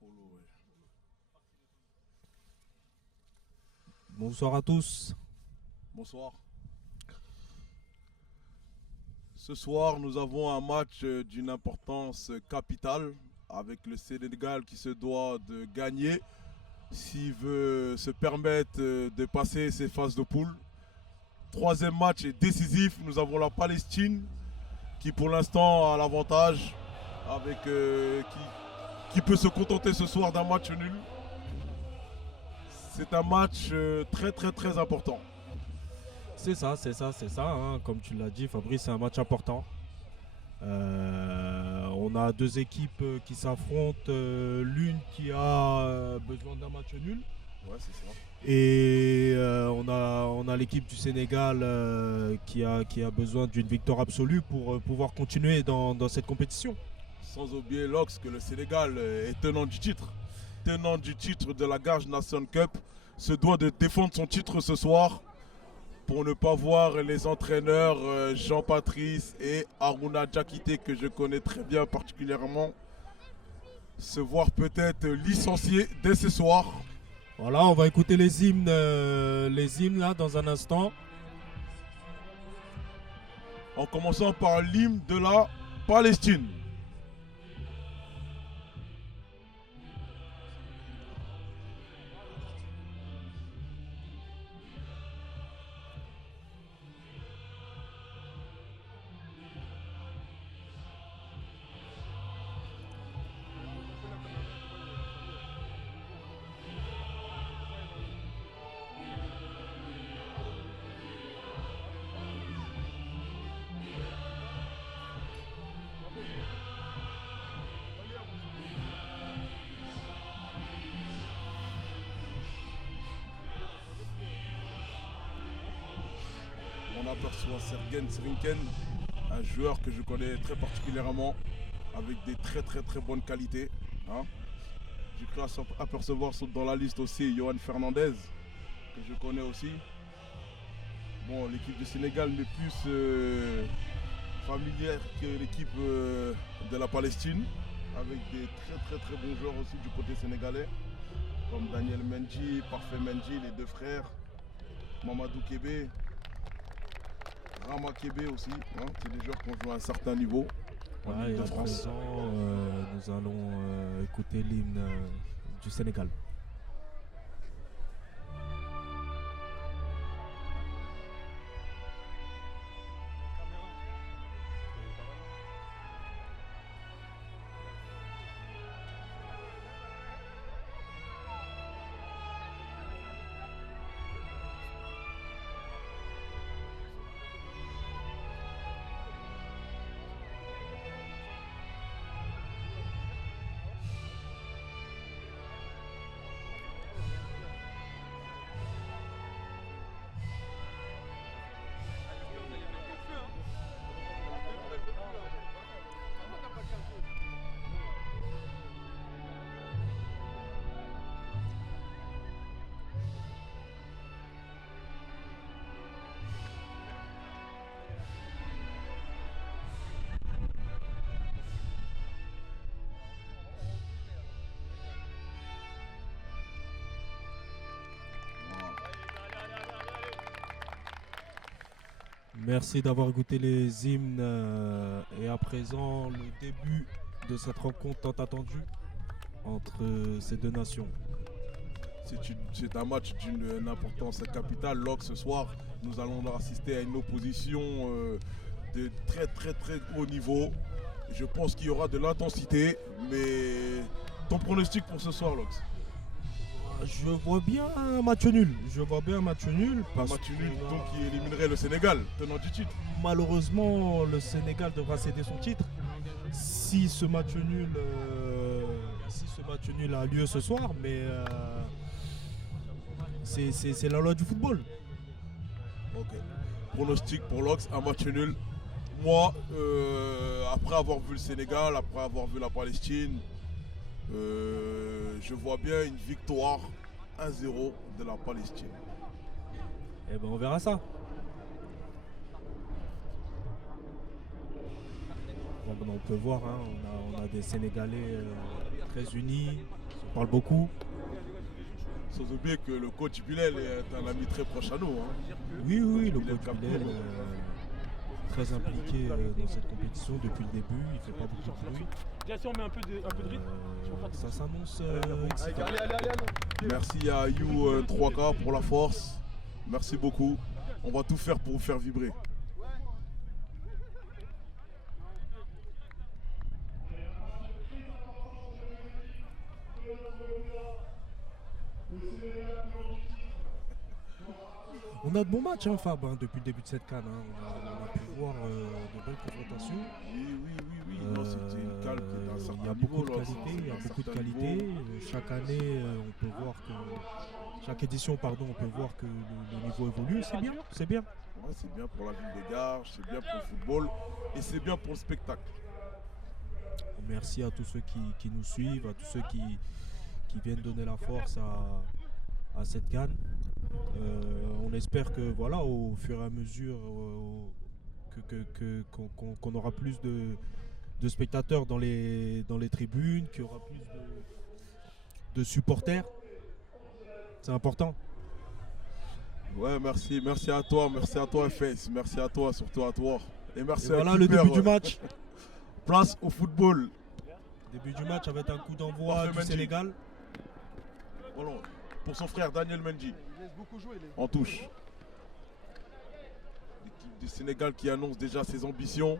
follow, ouais. Bonsoir à tous. Bonsoir. Ce soir, nous avons un match d'une importance capitale avec le Sénégal qui se doit de gagner s'il veut se permettre de passer ses phases de poule. Troisième match est décisif. Nous avons la Palestine qui pour l'instant a l'avantage avec qui peut se contenter ce soir d'un match nul. C'est un match très très très important. C'est ça. Hein. Comme tu l'as dit, Fabrice, c'est un match important. On a deux équipes qui s'affrontent. L'une qui a besoin d'un match nul. Ouais, c'est ça. Et on a l'équipe du Sénégal qui a besoin d'une victoire absolue pour pouvoir continuer dans cette compétition. Sans oublier Lox que le Sénégal est tenant du titre. Tenant du titre de la Garge Nation Cup, se doit de défendre son titre ce soir pour ne pas voir les entraîneurs Jean-Patrice et Aruna Diakité, que je connais très bien particulièrement, se voir peut-être licenciés dès ce soir. Voilà, on va écouter les hymnes là dans un instant. En commençant par l'hymne de la Palestine. On aperçoit Sergen Srinken, un joueur que je connais très particulièrement, avec des très très très bonnes qualités. Hein. J'ai cru apercevoir dans la liste aussi Johan Fernandez, que je connais aussi. Bon, l'équipe du Sénégal n'est plus familière que l'équipe de la Palestine, avec des très très très bons joueurs aussi du côté sénégalais, comme Daniel Mendy, Parfait Mendy, les deux frères, Mamadou Kébé, Rama Kébé aussi, hein, c'est des joueurs qui ont joué à un certain niveau en Et Ligue de à France. présent, nous allons écouter l'hymne du Sénégal. Merci d'avoir écouté les hymnes et à présent le début de cette rencontre tant attendue entre ces deux nations. C'est un match d'une importance capitale. Lors ce soir, nous allons assister à une opposition de très très très haut niveau. Je pense qu'il y aura de l'intensité, mais ton pronostic pour ce soir, Lox? Je vois bien un match nul. Un match nul donc qui éliminerait le Sénégal, tenant du titre. Malheureusement, le Sénégal devra céder son titre. Si ce match nul a lieu ce soir, mais c'est la loi du football. Ok. Pronostic pour Lox, un match nul. Moi, après avoir vu le Sénégal, après avoir vu la Palestine, je vois bien une victoire 1-0 de la Palestine. Eh ben on verra ça. Bon, on peut voir, hein, on a des Sénégalais très unis, parle beaucoup. Sans oublier que le coach Bilal est un ami très proche à nous. Hein. Oui, oui, le Bilal coach Kaptoum. Bilal, très impliqué dans cette compétition depuis le début. Il fait pas beaucoup de bruit. Déjà, si on met un peu de rythme. Ça s'annonce excitant. Merci à You 3K pour la force. Merci beaucoup. On va tout faire pour vous faire vibrer. On a de bons matchs, hein, Fab, hein, depuis le début de cette CAN. Hein. On a pu voir de belles confrontations. Oui. Non, c'était une calme qui est à un certain Il y a niveau, beaucoup de là, qualité. c'est Il y a un beaucoup de certain qualité. niveau. Chaque année, on peut voir que chaque édition, pardon, on peut voir que le niveau évolue. C'est bien, c'est bien. Ouais, c'est bien pour la ville de Garches, c'est bien pour le football et c'est bien pour le spectacle. Merci à tous ceux qui nous suivent, à tous ceux qui viennent donner la force à cette CAN. On espère que voilà, au fur et à mesure qu'on aura plus de spectateurs dans les tribunes, qu'il y aura plus de supporters. C'est important. Ouais, merci à toi FS, merci à toi, surtout à toi. Et merci Et à voilà le Kipper, début du match. Place au football. Début du match avec un coup d'envoi Parfait, du Mendy. Sénégal. Voilà. Pour son frère Daniel Mendy. En touche. L'équipe du Sénégal qui annonce déjà ses ambitions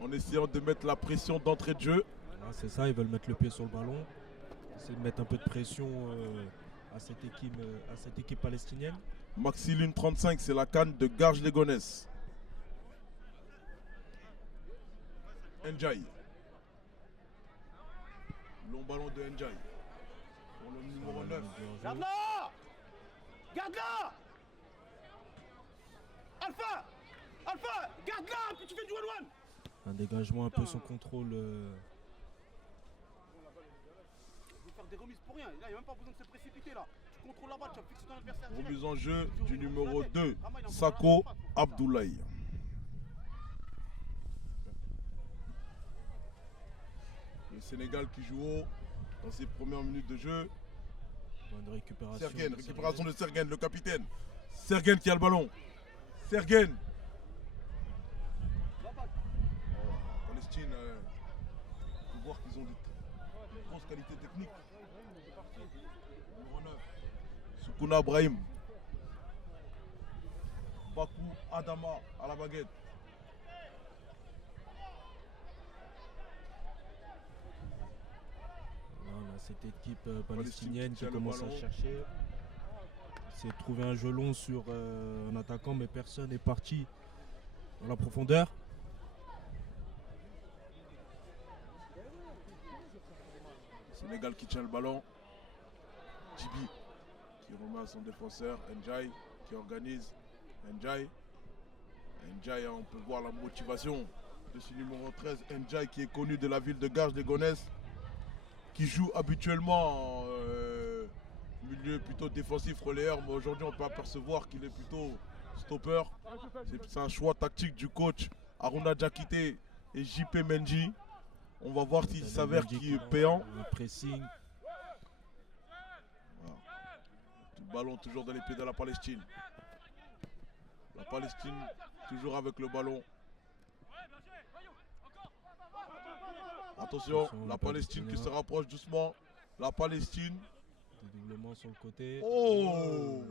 en essayant de mettre la pression d'entrée de jeu. Ah, c'est ça, ils veulent mettre le pied sur le ballon. Essayer de mettre un peu de pression à cette équipe palestinienne. Maxi Lune 35, c'est la canne de Garges-les-Gonesse. Njai. Long ballon de Njai. Pour le numéro 9. Garde-la! Garde-la! Alpha! Alpha! Garde-la! Puis tu fais du one-one! Un dégagement un peu sans contrôle. Il faut faire des remises pour rien. Là, il n'y a même pas besoin de se précipiter là. Tu contrôles la balle, tu vas fixer ton adversaire. Remise en jeu du numéro 2, Sako Abdoulaye. Le Sénégal qui joue haut dans ses premières minutes de jeu. Bonne récupération. Sergen, récupération de Sergen, le capitaine. Sergen qui a le ballon. Sergen. Palestine, il faut voir qu'ils ont de grosses qualités techniques. Numéro 9, Soukouna Brahim. Bakou Adama à la baguette. Voilà, cette équipe palestinienne qui tient le commence à ballon. chercher. C'est trouver un jeu long sur un attaquant, mais personne n'est parti dans la profondeur. Sénégal qui tient le ballon. Djibi qui remet à son défenseur. Njai qui organise. Njai, on peut voir la motivation de ce numéro 13. Njai qui est connu de la ville de Garges-les-Gonesse, qui joue habituellement en milieu plutôt défensif relayeur, mais aujourd'hui on peut apercevoir qu'il est plutôt stopper. C'est un choix tactique du coach Aruna Diakité et JP Mendy. On va voir s'il s'avère qui est payant. Le pressing. Voilà. Le ballon toujours dans les pieds de la Palestine. La Palestine toujours avec le ballon. Attention, la Palestine qui se rapproche doucement. La Palestine. Dédoublement sur le côté. Oh!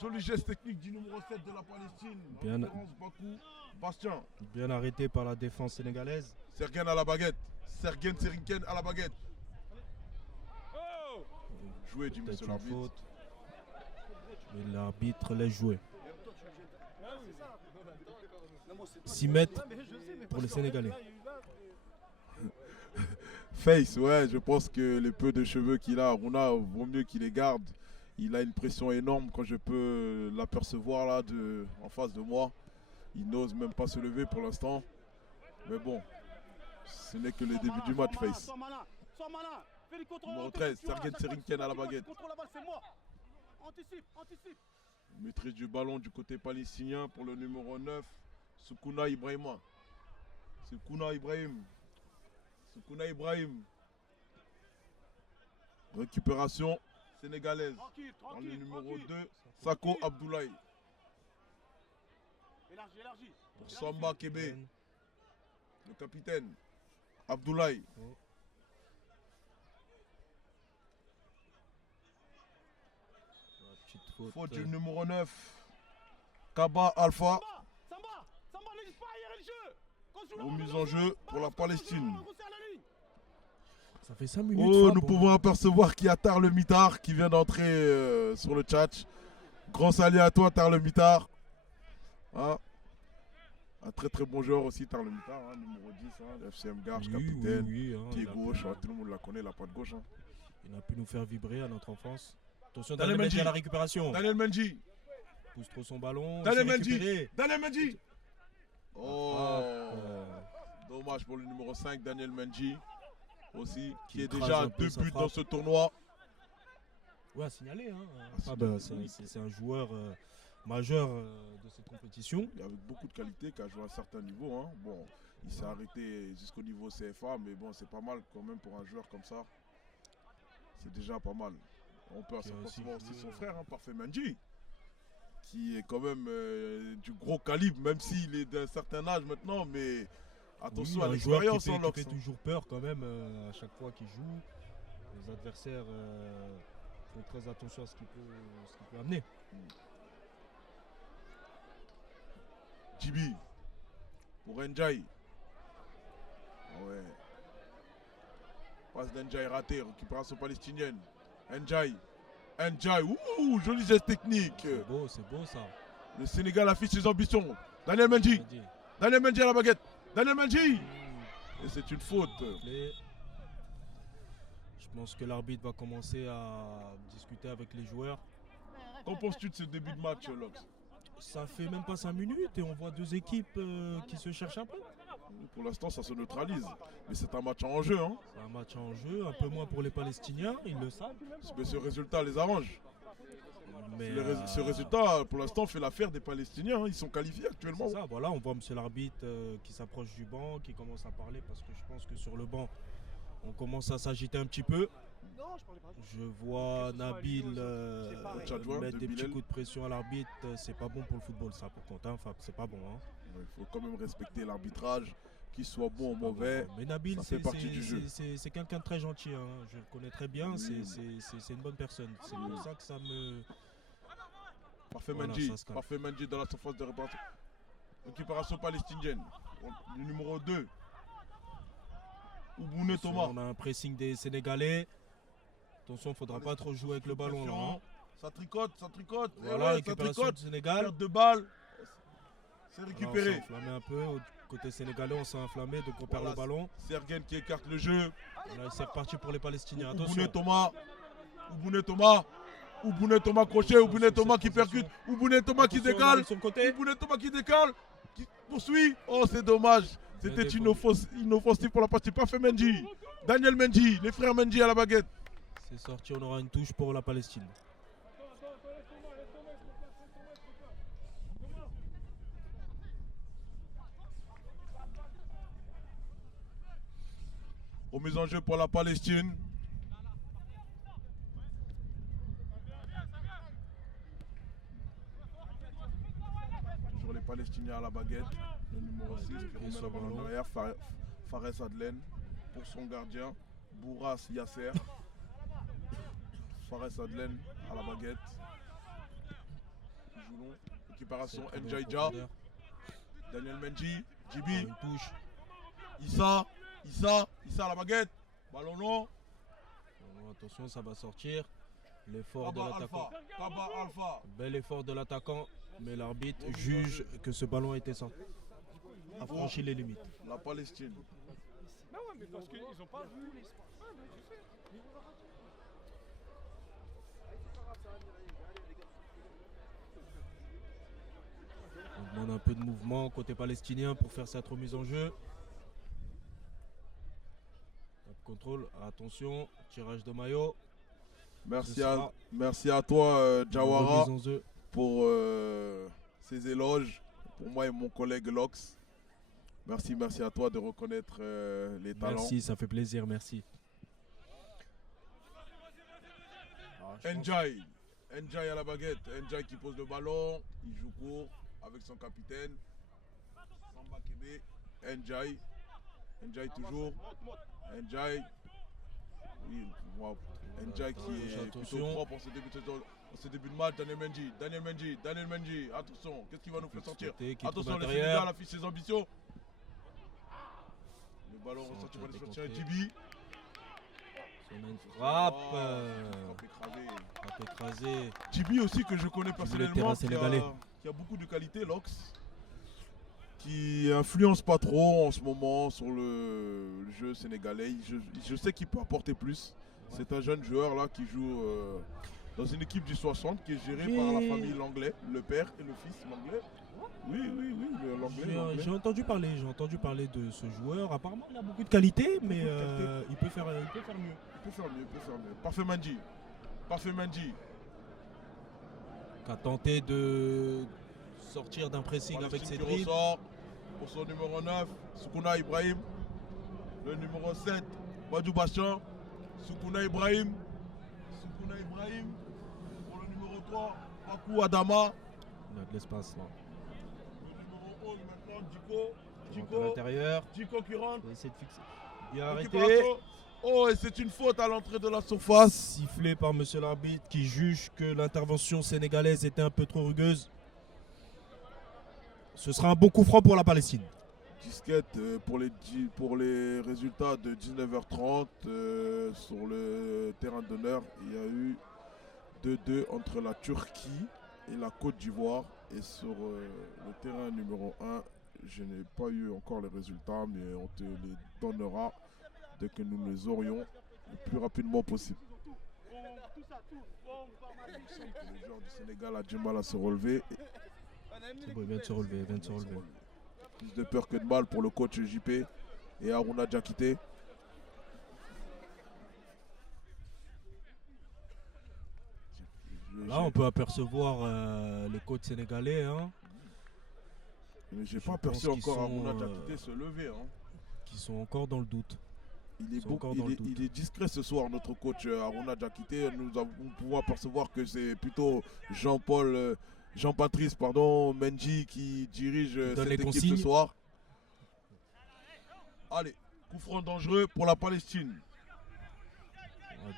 Joli geste technique du numéro 7 de la Palestine. Bien. Bakou, Bastien. Bien arrêté par la défense sénégalaise. Sergen à la baguette. Sergen Serinken à la baguette. Joué, dit Peut-être monsieur une l'arbitre. faute. Mais l'arbitre laisse jouer. 6 mètres pour les Sénégalais. Face, ouais, je pense que les peu de cheveux qu'il a, Aruna, vaut mieux qu'il les garde. Il a une pression énorme quand je peux l'apercevoir là en face de moi. Il n'ose même pas se lever pour l'instant. Mais bon, ce n'est que le début du match, Face. Sois malin, sois malin. Fais les contrôles. Numéro 13, Sergen Serinken à la baguette. Contrôle la balle, c'est moi. Anticipe, anticipe. Maîtrise du ballon du côté palestinien pour le numéro 9, Soukouna Ibrahima. Soukouna Ibrahim. Soukouna Ibrahim. Récupération sénégalaise. Tranquille, Dans le tranquille, numéro tranquille. 2, Sako Abdoulaye. Élargi, élargi. Pour Samba Kébé, le capitaine. Abdoulaye. Oh. La petite faute. Faute du numéro 9. Kaba Alpha. Samba, n'hésite pas à aérer le jeu. Remise en jeu pour la Palestine. Ça fait 5 minutes. Oh, Fab, nous pouvons apercevoir qu'il y a Tar le Mitard qui vient d'entrer sur le chat. Grand salut à toi, Tar le Mitard. Hein? Un très très bon joueur aussi, Tar le Mitard, hein, numéro 10, hein, le FCM Garche, capitaine. hein, Pied il a gauche, pu- hein, tout le monde la connaît, la patte gauche. Hein. Il a pu nous faire vibrer à notre enfance. Attention, Daniel Daniel Mendy Mendy. à la récupération. Daniel Mendy. Pousse trop son ballon. Daniel c'est Mendy. récupéré. Daniel Mendy. Oh, Euh, dommage pour le numéro 5, Daniel Mendy. Aussi, qui est écrase déjà à un peu 2 sa buts frappe. dans ce tournoi. Ouais, à signaler. Hein. signaler, oui. C'est un joueur majeur de cette compétition. Et avec beaucoup de qualité, qui a joué à un certain niveau. Hein. Bon, il s'est arrêté jusqu'au niveau CFA, mais bon, c'est pas mal quand même pour un joueur comme ça. C'est déjà pas mal. On peut Qui a aussi apercevoir aussi joué, son frère, hein, Parfait Mendy, qui est quand même du gros calibre, même s'il est d'un certain âge maintenant, mais attention Oui, à un joueur l'expérience, qui hein, fait Lox. toujours peur quand même à chaque fois qu'il joue. Les adversaires font très attention à ce qu'il peut amener. Djibi pour Njai. Ah ouais. Passe d'Njai raté, récupération palestinienne. Njai. Njai, ouh, joli geste technique. C'est beau ça. Le Sénégal affiche ses ambitions. Daniel Mendy. Mendy. Daniel Mendy à la baguette. Daniel Mendy. Mmh. Et c'est une faute. Clé. Je pense que l'arbitre va commencer à discuter avec les joueurs. Qu'en penses-tu de ce début de match, Lox? Ça fait même pas 5 minutes et on voit deux équipes qui se cherchent un peu. Pour l'instant, ça se neutralise. Mais c'est un match en jeu. Hein. C'est un match en jeu, un peu moins pour les Palestiniens, ils le savent. Mais ce résultat les arrange. Mais Ce résultat, pour l'instant, fait l'affaire des Palestiniens. Hein. Ils sont qualifiés actuellement. c'est ça, voilà, on voit monsieur l'arbitre qui s'approche du banc, qui commence à parler parce que je pense que sur le banc, on commence à s'agiter un petit peu. Non, je parlais pas. Je vois Nabil C'est pareil. Tchadouin mettre de des petits Bilal. coups de pression à l'arbitre. C'est pas bon pour le football, ça, pour contre, hein, Fab, c'est pas bon. Hein. Il faut quand même respecter l'arbitrage, qu'il soit bon ou C'est pas mauvais. bon. Mais Nabil, ça fait partie du jeu. c'est quelqu'un de très gentil. Hein. Je le connais très bien. C'est une bonne personne. C'est pour ça que ça me. Parfait Voilà, Mendy. ça se calme. Parfait Mendy dans la surface de réparation. Récupération palestinienne. Le numéro 2. Ouboune Thomas. On a un pressing des Sénégalais. Attention, il ne faudra pas trop jouer avec le ballon là. Hein. Ça tricote, ça tricote. Eh Voilà, ouais, ça récupération tricote. du Sénégal. Perte de balle. C'est Voilà, on récupéré. s'est enflammé un peu. Côté sénégalais, on s'est enflammé, donc on perd Voilà, le ballon. Sergen qui écarte le jeu. Voilà, c'est reparti pour les Palestiniens. Ouboune Attention. Thomas. Ouboune Thomas. Ouboune Thomas crochet. Ouboune Thomas qui percute. Ouboune Thomas qui Attention, décale. de son côté. Ouboune Thomas qui décale. Qui poursuit. Oh, c'est dommage. C'était Bien inoffensif pour la partie. Parfait Mendy. Daniel Mendy. Les frères Mendy à la baguette. C'est sorti, on aura une touche pour la Palestine. Remise en jeu pour la Palestine. Toujours les Palestiniens à la baguette. Le numéro 6 qui remet sur le le ballon ballon. derrière. Fares Adlen pour son gardien. Bourras Yasser. Fares Adlen à la baguette. Joulon. Récupération C'est très bien en Njaïdja. profondeur. Daniel Mendy. On Djibi. a une touche. Issa à la baguette. Ballon long. Bon, attention, ça va sortir. L'effort de Kaba l'attaquant. Alpha. Kaba Alpha. Bel effort de l'attaquant, mais l'arbitre juge que ce ballon a été sorti. A franchi les limites. La Palestine. Non, mais parce qu'ils ont pas vu. On demande un peu de mouvement côté palestinien pour faire cette remise en jeu. Top contrôle, attention, tirage de maillot. Merci Ce sera merci à toi, Jawara, remise en jeu. pour ces éloges. Pour moi et mon collègue Lox. Merci à toi de reconnaître les talents. Merci, ça fait plaisir, merci. Njai. Njai à la baguette. Njai qui pose le ballon. Il joue court avec son capitaine. Samba Kebe. Njai. Njai toujours. Njai. Oui, moi, Njai qui est plutôt propre en ce début de match. Daniel Mendy. Attention, qu'est-ce qu'il va nous faire sortir? Attention, le Sénégal affiche ses ambitions. Le ballon ressorti par les sortir. Djibi. Une frappe. Frappe écrasée. Djibi aussi que je connais personnellement, qui a beaucoup de qualité, Lox, qui influence pas trop en ce moment sur le jeu sénégalais. Je sais qu'il peut apporter plus. C'est un jeune joueur là qui joue dans une équipe du 60 qui est gérée par la famille Langlais, le père et le fils Langlais. Oui, l'anglais. J'ai entendu parler de ce joueur. Apparemment, il a beaucoup de qualité, mais il peut faire mieux. Il peut faire mieux. Parfait Mendy. Qui a tenté de sortir d'un pressing avec ses dribbles. Pour son numéro 9, Soukouna Ibrahim. Le numéro 7, Badou Bachan. Soukouna Ibrahim. Pour le numéro 3, Pakou Adama. Il y a de l'espace là. Le numéro 11 maintenant, Djiko. À l'intérieur. Djiko qui rentre. Il essaie de fixer. Bien arrêté. Oh, et c'est une faute à l'entrée de la surface. Sifflé par monsieur l'arbitre qui juge que l'intervention sénégalaise était un peu trop rugueuse. Ce sera un bon coup franc pour la Palestine. Disquette pour les résultats de 19h30 sur le terrain d'honneur. Il y a eu 2-2 entre la Turquie et la Côte d'Ivoire. Et sur le terrain numéro 1, je n'ai pas eu encore les résultats, mais on te les donnera dès que nous les aurions le plus rapidement possible. Le joueur du Sénégal a du mal à se relever. C'est bon, il vient de se relever. Plus de peur que de mal pour le coach JP et Harouna Diakité. Là, on peut apercevoir les coachs sénégalais. Hein, mais j'ai pas aperçu encore Harouna Diakité se lever. Hein. Qui sont encore dans le doute. Il est discret ce soir, notre coach Harouna Diakité. Nous pouvons apercevoir que c'est plutôt Jean-Patrice Mendy qui dirige cette équipe ce soir. Allez, coup franc dangereux pour la Palestine.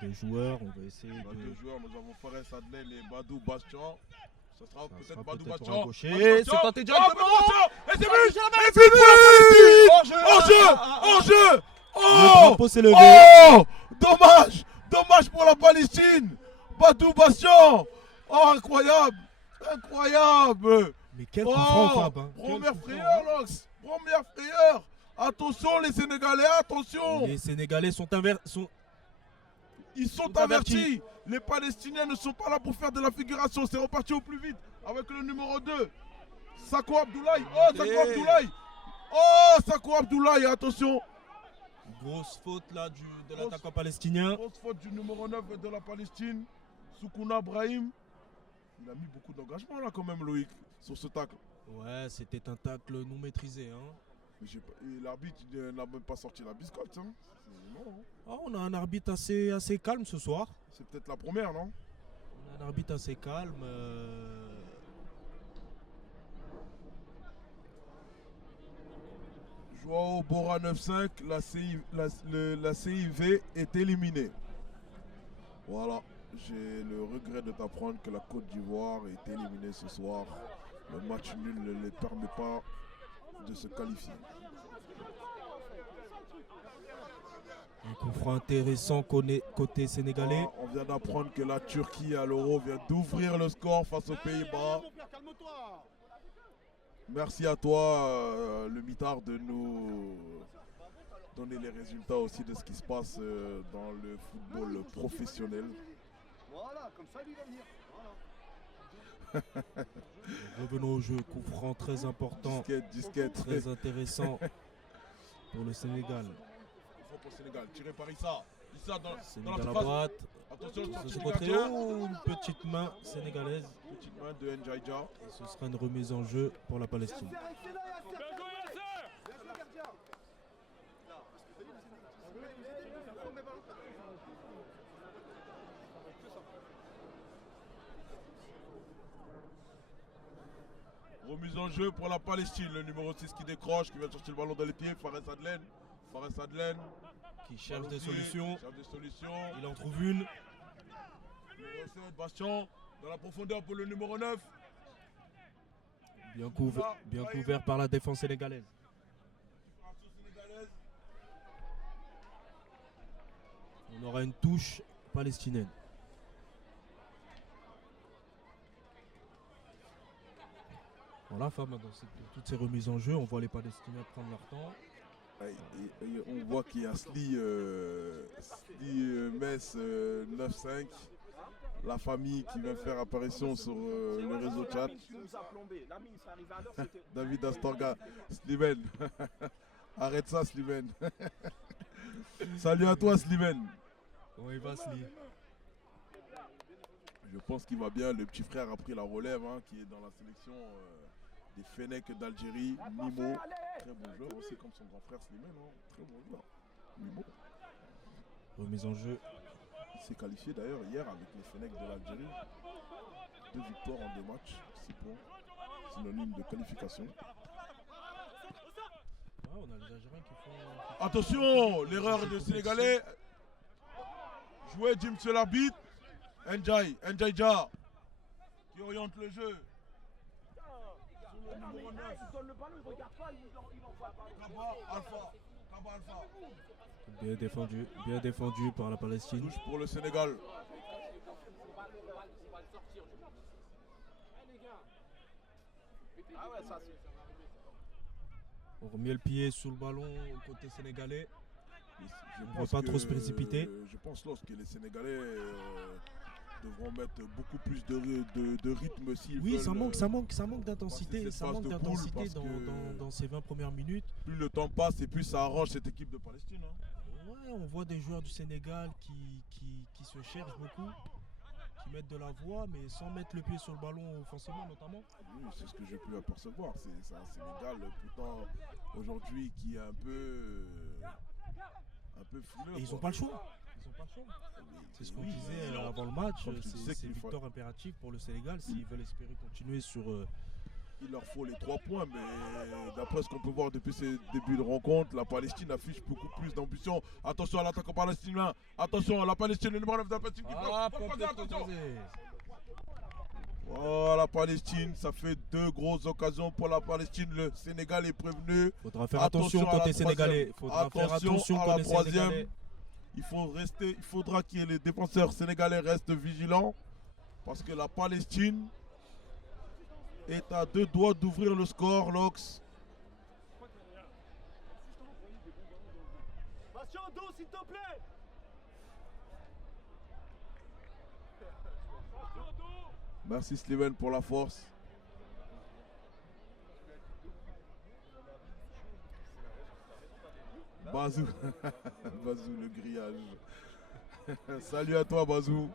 Des joueurs, on va essayer Deux joueurs, nous avons Fares Adnel et Badou Bastian. Ce sera peut-être Badou Bastian. C'est tenté directement. Et c'est fini. En jeu. Le drapeau s'est levé. Oh, dommage pour la Palestine. Badou Bastian. Oh, incroyable. Mais quel coup franc frappe. Hein. Première frayeur, Lox. Première frayeur. Attention les Sénégalais, attention. Les Sénégalais sont avertis. Les Palestiniens ne sont pas là pour faire de la figuration. C'est reparti au plus vite avec le numéro 2. Sako Abdoulaye. Sako Abdoulaye, attention. Grosse faute là de l'attaquant palestinien. Grosse faute du numéro 9 de la Palestine. Soukouna Brahim. Il a mis beaucoup d'engagement là quand même, Loïc, sur ce tacle. Ouais, c'était un tacle non maîtrisé. Hein. L'arbitre n'a même pas sorti la biscotte. Hein. On a un arbitre assez calme ce soir. C'est peut-être la première, non? On a un arbitre assez calme. Joao Bora 9-5, la CIV est éliminée. Voilà, j'ai le regret de t'apprendre que la Côte d'Ivoire est éliminée ce soir. Le match nul ne les permet pas de se qualifier. Un coup franc intéressant côté sénégalais. On vient d'apprendre que la Turquie à l'Euro vient d'ouvrir le score face aux Pays-Bas. Merci à toi, le mitard, de nous donner les résultats aussi de ce qui se passe dans le football professionnel. Voilà, comme ça, lui va venir. Voilà. Revenons au jeu, coup franc très important. Disquette. Très intéressant pour le Sénégal. Pour le Sénégal, tiré par Issa. Issa dans la surface. Droite. Attention, une petite main sénégalaise. Petite main de Njaïdja. Et ce sera une remise en jeu pour la Palestine. Remise en jeu pour la Palestine. Le numéro 6 qui décroche, qui vient chercher le ballon dans les pieds. Fares Adlen. Fares Adlen. Qui cherche des Ballon pied, solutions. cherche des solutions. Il en trouve une. Numéro 7, Bastien. Dans la profondeur pour le numéro 9. Bien couvert par la défense sénégalaise. On aura une touche palestinienne. Voilà, Fab, dans toutes ces remises en jeu, on voit les Palestiniens prendre leur temps. Et on voit qu'il y a Sli Metz 9-5. La famille qui vient faire apparition sur le réseau chat. David Astorga, Slimane. Arrête ça, Slimane. Salut à toi, Slimane. Comment il va, Sli? Je pense qu'il va bien. Le petit frère a pris la relève, hein, qui est dans la sélection des Fennecs d'Algérie. Mimo, très bon joueur aussi, comme son grand frère Slimane. Hein. Très bon joueur. Mimo. Remise en jeu. Il s'est qualifié d'ailleurs hier avec les Fennecs de l'Algérie. 2 victoires en 2 matchs, 6 points. Synonyme de qualification. Ouais, on a les Algériens qui font. Attention, l'erreur de Sénégalais. Joué Jim sur l'arbitre. Njai Ja, qui oriente le jeu. Numéro 9. Kaba Alpha. Bien défendu par la Palestine. Touche pour le Sénégal. On remet le pied sous le ballon côté sénégalais. Je On ne va pas trop se précipiter. Je pense lorsque les Sénégalais devront mettre beaucoup plus de rythme s'ils Oui, veulent. ça manque d'intensité. cette Ça phase manque de poule, d'intensité parce que dans ces 20 premières minutes. Plus le temps passe et plus ça arrange cette équipe de Palestine. Hein. Ouais, on voit des joueurs du Sénégal qui se cherchent beaucoup, qui mettent de la voix, mais sans mettre le pied sur le ballon offensivement notamment. Oui, c'est ce que j'ai pu apercevoir. C'est un Sénégal pourtant aujourd'hui qui est un peu frileux. Et ils n'ont pas le choix. C'est ce qu'on disait avant le match. C'est une victoire impérative pour le Sénégal s'ils veulent espérer continuer sur. Il leur faut les 3 points, mais d'après ce qu'on peut voir depuis ces débuts de rencontre, la Palestine affiche beaucoup plus d'ambition. Attention à l'attaquant palestinien. Attention à la Palestine, le numéro 9 de la Palestine qui attention. Oh, la Palestine, ça fait 2 grosses occasions pour la Palestine. Le Sénégal est prévenu. Faudra faire attention côté sénégalais. Attention à la troisième. Il faudra que les défenseurs sénégalais restent vigilants parce que la Palestine est à 2 doigts d'ouvrir le score, Lox. Bastien, dos, s'il te plaît. Merci Steven pour la force. Bazou. Bazou le grillage. Salut à toi Bazou,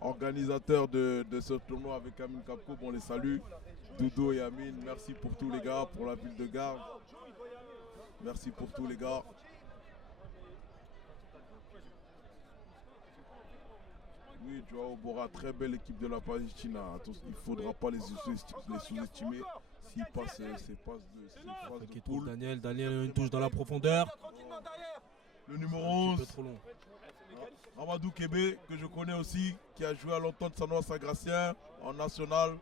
organisateur de ce tournoi avec Amine Kapko. On les salue. Doudou et Amine, merci pour tous les gars, pour la ville de Garde. Merci pour tous les gars. Oui, Joao Bora, très belle équipe de la Palestine. Il ne faudra pas les sous-estimer s'ils passent ces phases de poule. Daniel a une touche dans la profondeur. Le numéro 11, un peu trop long. Amadou Kébé, que je connais aussi, qui a joué à l'Entente Sanois Saint-Gratien en national,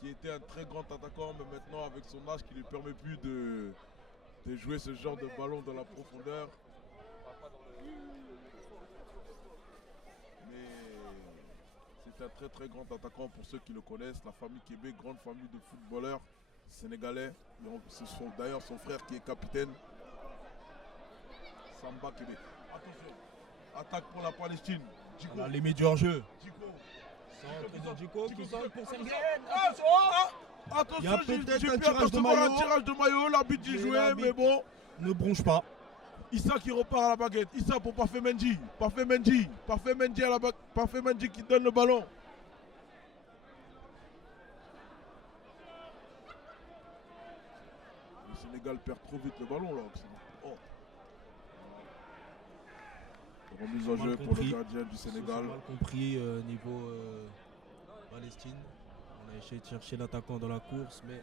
qui était un très grand attaquant, mais maintenant avec son âge qui ne lui permet plus de jouer ce genre de ballon dans la profondeur. Mais c'est un très très grand attaquant pour ceux qui le connaissent. La famille Kébé, grande famille de footballeurs sénégalais. C'est d'ailleurs son frère qui est capitaine. Samba Kébé. Attention, attaque pour la Palestine. On a les limite du hors-jeu. Djiko qui sonne pour Sengen. Attention, il y a peut-être un tirage de maillot. L'arbitre dit jouer, mais bon. Ne bronche pas. Issa qui repart à la baguette. Issa pour Parfait Mendy. Parfait Mendy à la baguette. Parfait Mendy qui donne le ballon. Le Sénégal perd trop vite le ballon là. Oh. Remise en jeu pour le gardien du Sénégal. Mal compris niveau Palestine. On a essayé de chercher l'attaquant dans la course, mais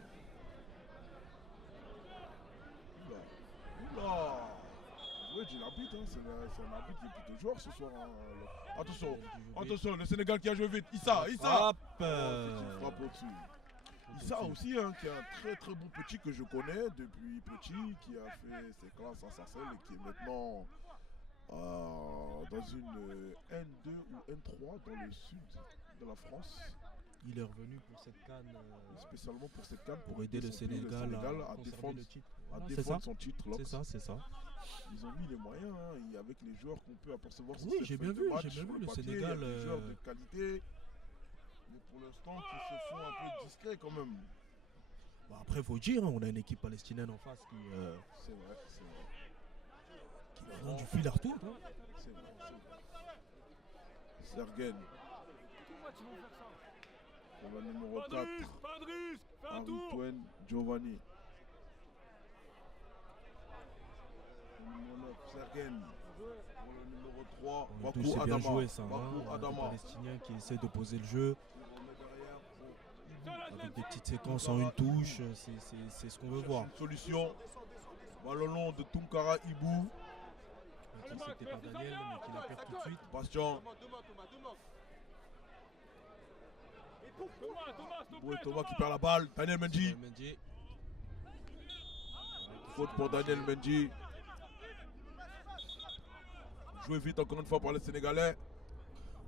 Oula. Oui, j'ai l'arbitre, hein. C'est un arbitre qui est plutôt joueur ce soir. Hein. Attention, attention, le Sénégal qui a joué vite. Issa. Hop, Petite frappe au-dessus. Issa aussi, hein, qui est un très très bon petit que je connais depuis petit, qui a fait ses classes à Sarcelles et qui est maintenant dans une N2 ou N3 dans le sud de la France. il est revenu pour cette canne. Spécialement pour cette canne Pour aider le Sénégal à défendre, le titre. à Voilà, défendre son titre. C'est ça, c'est ça. Ils ont mis les moyens, hein, et avec les joueurs qu'on peut apercevoir sur Oui, cette j'ai feuille bien de vu, match, j'ai bien sur vu, le le papier, Sénégal, il y a des joueurs de qualité, mais pour l'instant qui se font un peu discrets quand même. Bah, après, il faut dire, hein, on a une équipe palestinienne en face qui leur donne du fil à retour. Hein. C'est vrai. Sergen. Pour le numéro 4. Pas de risque, fais un tour. Antoine Giovanni. Le numéro 9, Sergen. Pour le numéro 3, En Bakou touche, c'est bien Adama. joué ça. Bakou Hein, les Adama. Palestiniens qui essaient de poser le jeu On remet derrière pour avec des petites séquences en une touche, c'est ce qu'on veut voir. une solution. Ballon long de Tunkara Ibou. Qui c'était pas Daniel, mais qui la perd tout de suite. Bastien. Thomas qui perd la balle. Daniel Mendy. Mendy. Faute pour Daniel Mendy. Joué vite encore une fois par les Sénégalais.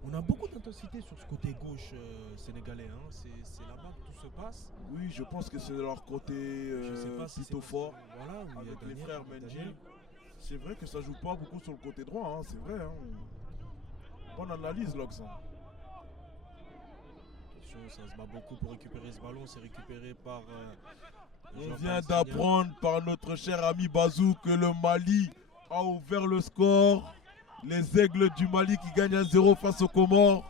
On a beaucoup d'intensité sur ce côté gauche sénégalais. Hein. C'est là-bas que tout se passe. Oui, je pense que c'est leur côté Je sais pas si plutôt c'est fort. Voilà, où il y a Avec les Daniel, frères avec Mendy. Daniel. C'est vrai que ça joue pas beaucoup sur le côté droit, hein, c'est vrai. Hein. Bonne analyse, Lox. Hein. Attention, ça se bat beaucoup pour récupérer ce ballon. C'est récupéré par. On joueur vient palestinien. d'apprendre par notre cher ami Bazou que le Mali a ouvert le score. Les Aigles du Mali qui gagnent 1-0 face aux Comores.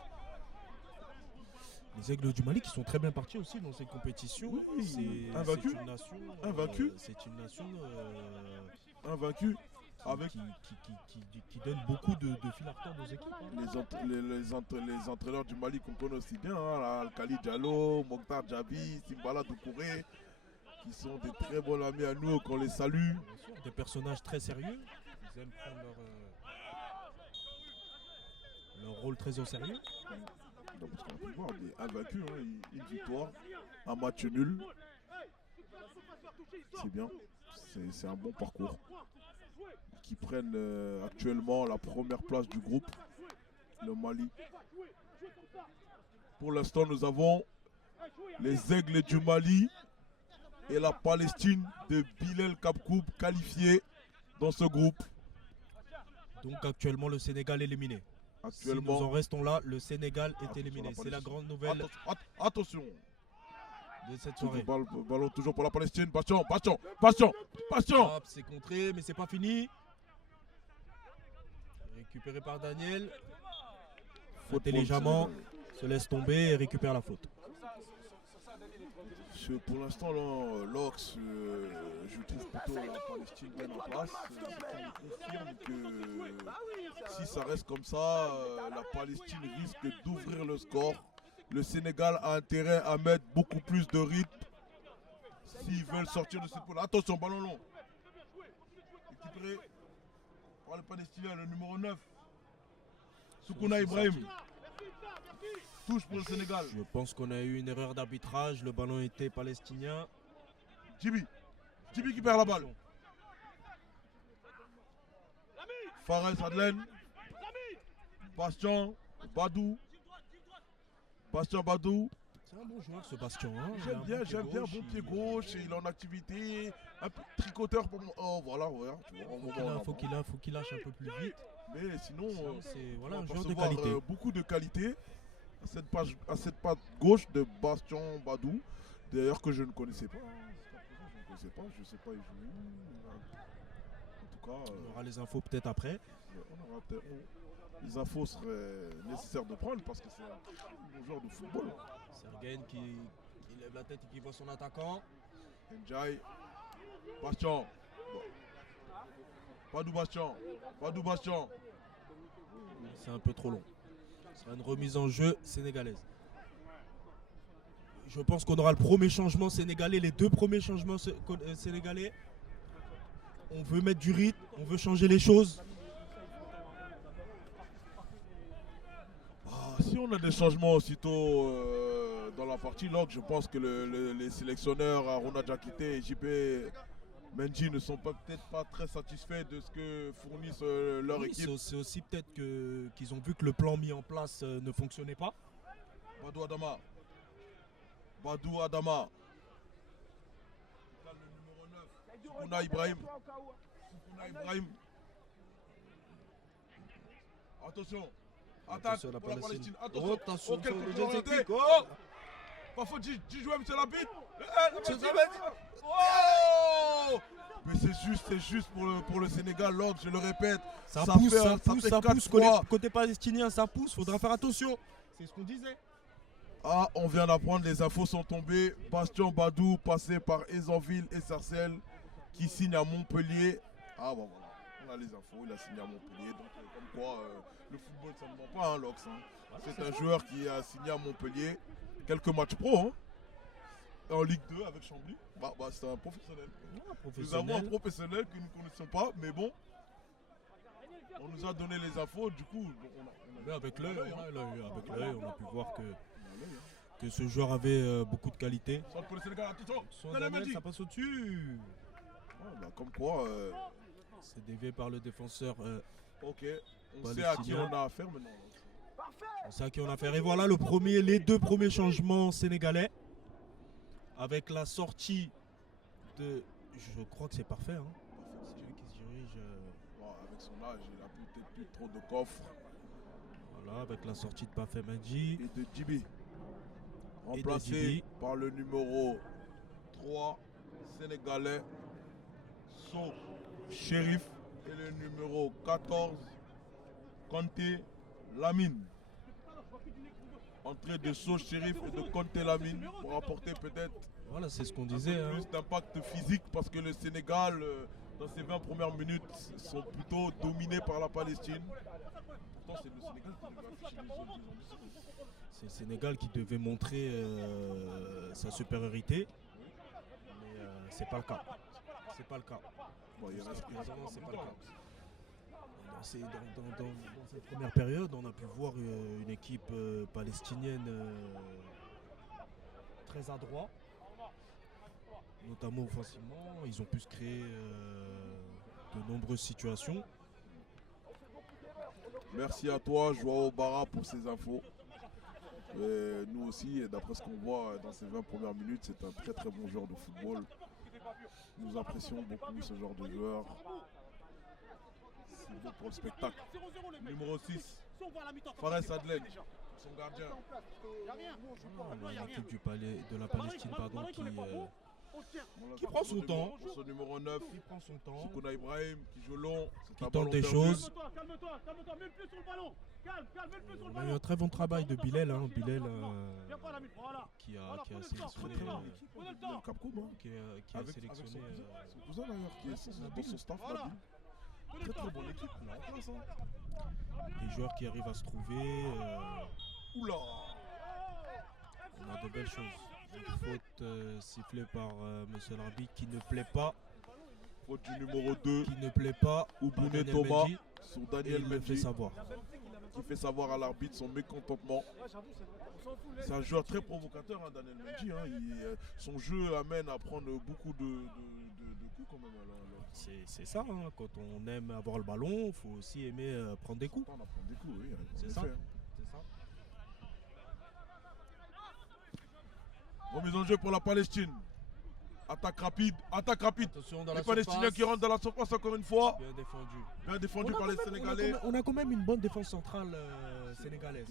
Les Aigles du Mali qui sont très bien partis aussi dans cette compétition. Oui, C'est invaincus. une nation. Invaincus. C'est une nation Invaincu. Avec qui donne beaucoup de fil à retordre aux équipes. Hein. les entraîneurs du Mali qu'on connaît aussi bien, hein, Al-Khali Diallo, Mokhtar Djabi, Simbala Doucouré, qui sont des très bons amis à nous, qu'on les salue. Bien sûr, des personnages très sérieux. Ils aiment prendre leur rôle très au sérieux. Donc, parce qu'on peut voir, mais invaincus, hein, une victoire, un match nul. C'est bien, c'est un bon parcours. Qui prennent actuellement la première place du groupe, le Mali. Pour l'instant, nous avons les Aigles du Mali et la Palestine de Bilel Kapkoub qualifiés dans ce groupe. Donc actuellement le Sénégal est éliminé. Actuellement, Si nous en restons là, le Sénégal est Attention, éliminé. la C'est la Palestine. grande nouvelle Attention. de cette Toujours soirée. ballon toujours pour la Palestine. Bastien. Hop, c'est contré, mais c'est pas fini. Récupéré par Daniel. Faute Intelligemment, pour le Sénégal. se laisse tomber et récupère la faute. Pour l'instant, là, Lox, je trouve plutôt la Palestine bien en place. Je confirme que si ça reste comme ça, la Palestine risque d'ouvrir le score. Le Sénégal a intérêt à mettre beaucoup plus de rythme s'ils veulent sortir de cette poule. Attention, ballon long. Récupéré par le Palestinien, le numéro 9. Soukouna Ibrahim. Touche pour le Sénégal. Je pense qu'on a eu une erreur d'arbitrage. Le ballon était palestinien. Djibi qui perd la balle. Fares Adlen. Bastien Badou. C'est un bon joueur ce Bastien. Hein. J'aime bien, bon pied gauche, et il est en activité. Un peu tricoteur pour moi. Oh voilà, ouais. Tu vois, Faut qu'il lâche un peu plus vite. Mais sinon, C'est voilà, on un va joueur de percevoir, qualité. beaucoup de qualité à cette patte gauche de Bastien Badou. D'ailleurs que je ne connaissais pas. Je ne sais pas, il joue où. En tout cas, On aura les infos peut-être après. les infos seraient nécessaires de prendre parce que c'est un bon joueur de football. Sergen qui lève la tête et qui voit son attaquant. Ndiaye, Bastien. Badou Bastien. C'est un peu trop long. Ce sera une remise en jeu sénégalaise. Je pense qu'on aura le premier changement sénégalais, les deux premiers changements sénégalais. on veut mettre du rythme, on veut changer les choses. Si on a des changements aussitôt dans la partie log, je pense que les sélectionneurs Aruna Diakité et JP Mendy ne sont peut-être pas très satisfaits de ce que fournissent leur Oui, équipe. c'est aussi peut-être qu'ils ont vu que le plan mis en place ne fonctionnait pas. Badou Adama. Badou Adama. Le numéro 9. Soukouna Ibrahim. Soukouna Ibrahim. Attention. Attaque Attention, la pour la Palestine. Palestine. Attention. Oh, attention, Oh, quel le coup de jet raté. technique. Oh. Pas faute d'y jouer, monsieur Labite. Oh. Mais c'est juste pour le Sénégal, l'ordre, je le répète. Ça pousse, fait ça quatre pousse. fois. Côté palestinien, ça pousse. Faudra faire attention. C'est ce qu'on disait. Ah, on vient d'apprendre, les infos sont tombées. Bastien Badou, passé par Ezanville et Sarcelles, qui signe à Montpellier. Ah bon, voilà, on a les infos, il a signé à Montpellier. Donc, comme quoi, le football, ça ne ment pas, hein, Lox. Hein. C'est un joueur qui a signé à Montpellier. Quelques matchs pro, hein. En Ligue 2 avec Chambly. C'est un professionnel. Nous avons un professionnel que nous ne connaissons pas, mais bon. On nous a donné les infos, du coup, Mais avec l'œil, on a pu voir que ce joueur avait beaucoup de qualité. Centre pour le Sénégal, attention. Son Daniel, ça passe au-dessus. Comme quoi. C'est dévié par le défenseur. Ok, on sait à qui on a affaire maintenant. On sait à qui on a affaire. Et voilà les deux premiers changements sénégalais. Avec la sortie de. Je crois que c'est parfait. Hein. C'est celui qui se dirige. Avec son âge, il a peut-être plus trop de coffres. Voilà, avec la sortie de Parfait Mendy. Et de Djibi. Remplacé par le numéro 3 sénégalais, So Shérif. Et le numéro 14, Kanté Lamine. Entrée de So Shérif et de Kanté Lamine pour apporter peut-être. Voilà, c'est ce qu'on disait. Plus d'impact physique parce que le Sénégal, dans ses 20 premières minutes, sont plutôt dominés par la Palestine. Pourtant, c'est le Sénégal qui devait afficher les autres. C'est le Sénégal qui devait montrer sa supériorité. Mais c'est pas le cas. C'est pas le cas. Bon, il reste c'est pas le cas. Dans cette première période, on a pu voir une équipe palestinienne très adroite, notamment offensivement. Ils ont pu se créer de nombreuses situations. Merci à toi, Joao Barra, pour ces infos. Et nous aussi, d'après ce qu'on voit dans ces 20 premières minutes, c'est un très très bon joueur de football. Nous apprécions beaucoup ce genre de joueur. C'est bon pour le spectacle. Numéro 6, Fares Adlen, son gardien. L'équipe de la Palestine qui prend son temps. Son numéro 9, qui prend son temps. Soukouna Ibrahim, qui joue long, qui tente des choses. On a eu un très bon travail de Bilal, Bilal qui a sélectionné son cousin d'ailleurs, qui est dans son staff là. Très très bonne équipe, on est en place. Des joueurs qui arrivent à se trouver. Oula! On a de belles choses. Une faute sifflée par monsieur l'arbitre qui ne plaît pas. Faute du numéro 2. Qui ne plaît pas. Ouboune Thomas sur Daniel Mendy. Fait savoir. Qui fait savoir à l'arbitre son mécontentement. C'est un joueur très provocateur, Daniel Mendy. Son jeu amène à prendre beaucoup de coups quand même. C'est ça, quand on aime avoir le ballon, il faut aussi aimer prendre des coups. On apprend des coups, oui. C'est ça. Remise en jeu pour la Palestine. Attaque rapide. Attention dans les Palestiniens qui rentrent dans la surface encore une fois. Bien défendu par les Sénégalais. On a quand même une bonne défense centrale sénégalaise.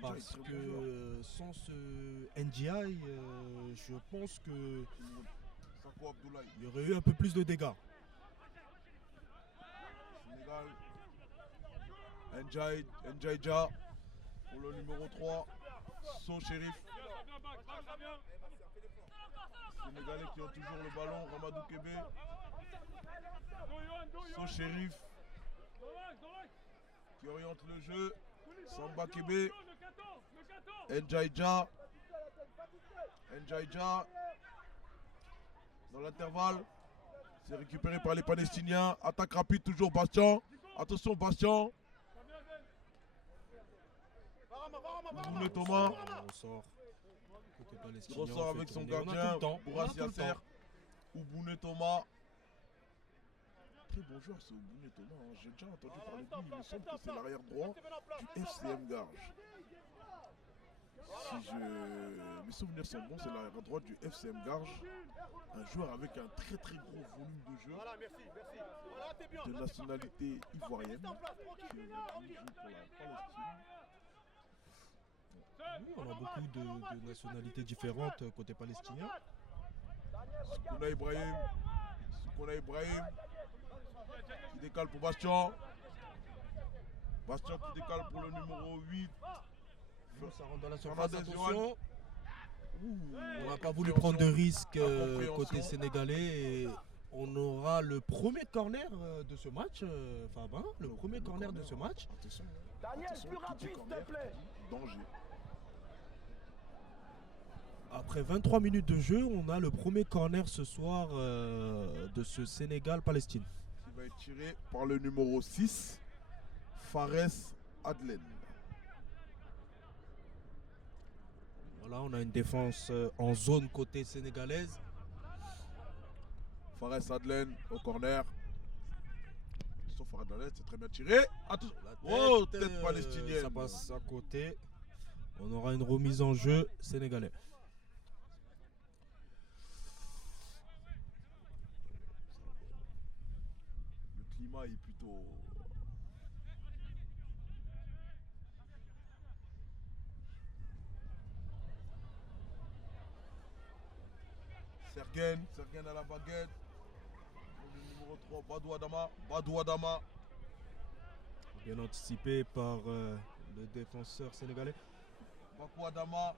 Parce que sans ce NGI, je pense que il y aurait eu un peu plus de dégâts. Sénégal. Ndjaïja pour le numéro 3. So Shérif. Sénégalais qui ont toujours le ballon. Ramadou Kébé. So Shérif qui oriente le jeu. Samba Kébé. Ndjaïja dans l'intervalle. C'est récupéré par les Palestiniens. Attaque rapide toujours Bastien. Attention Bastien. Boune Thomas. On sort. Côté Il palestinien, ressort on fait avec son tourner. On a tout gardien. le temps. On a Bourras tout le Yasser. temps. Ouboune Thomas. Très bon joueur ce Ouboune Thomas. Hein. J'ai déjà entendu parler de lui. Il me semble que c'est l'arrière droit du FCM Garges. Si mes souvenirs sont bons, c'est l'arrière droit du FCM Garges. Un joueur avec un très très gros volume de jeu. Voilà, merci, merci. Voilà, t'es bien. De nationalité ivoirienne. Reste en place, tranquille. Qui aujourd'hui joue pour la Palestine. Oui, on a beaucoup de nationalités différentes côté palestinien. Soukouna Ibrahim. Soukouna Ibrahim. Qui décale pour Bastien. Bastien qui décale pour le numéro 8. Ça rentre dans la surface, Fernandez, attention. Ouh, On n'a pas voulu prendre de risques Incompréhension. côté sénégalais. Et on aura le premier corner de ce match, Fabin. Le premier corner de ce match. Attention. Daniel, Attention, plus qui dit rapide, s'il corner, te plaît. dit danger. Après 23 minutes de jeu, on a le premier corner ce soir de ce Sénégal-Palestine. Qui va être tiré par le numéro 6, Fares Adlen. Voilà, on a une défense en zone côté sénégalaise. Fares Adlen au corner. Attention, Fares Adlen, c'est très bien tiré. Attention. Oh, tête palestinienne. Ça passe à côté. On aura une remise en jeu sénégalais. Le climat est plutôt... Sergen à la baguette. Le numéro 3, Badou Adama. Badou Adama. Bien anticipé par le défenseur sénégalais. Bakou Adama.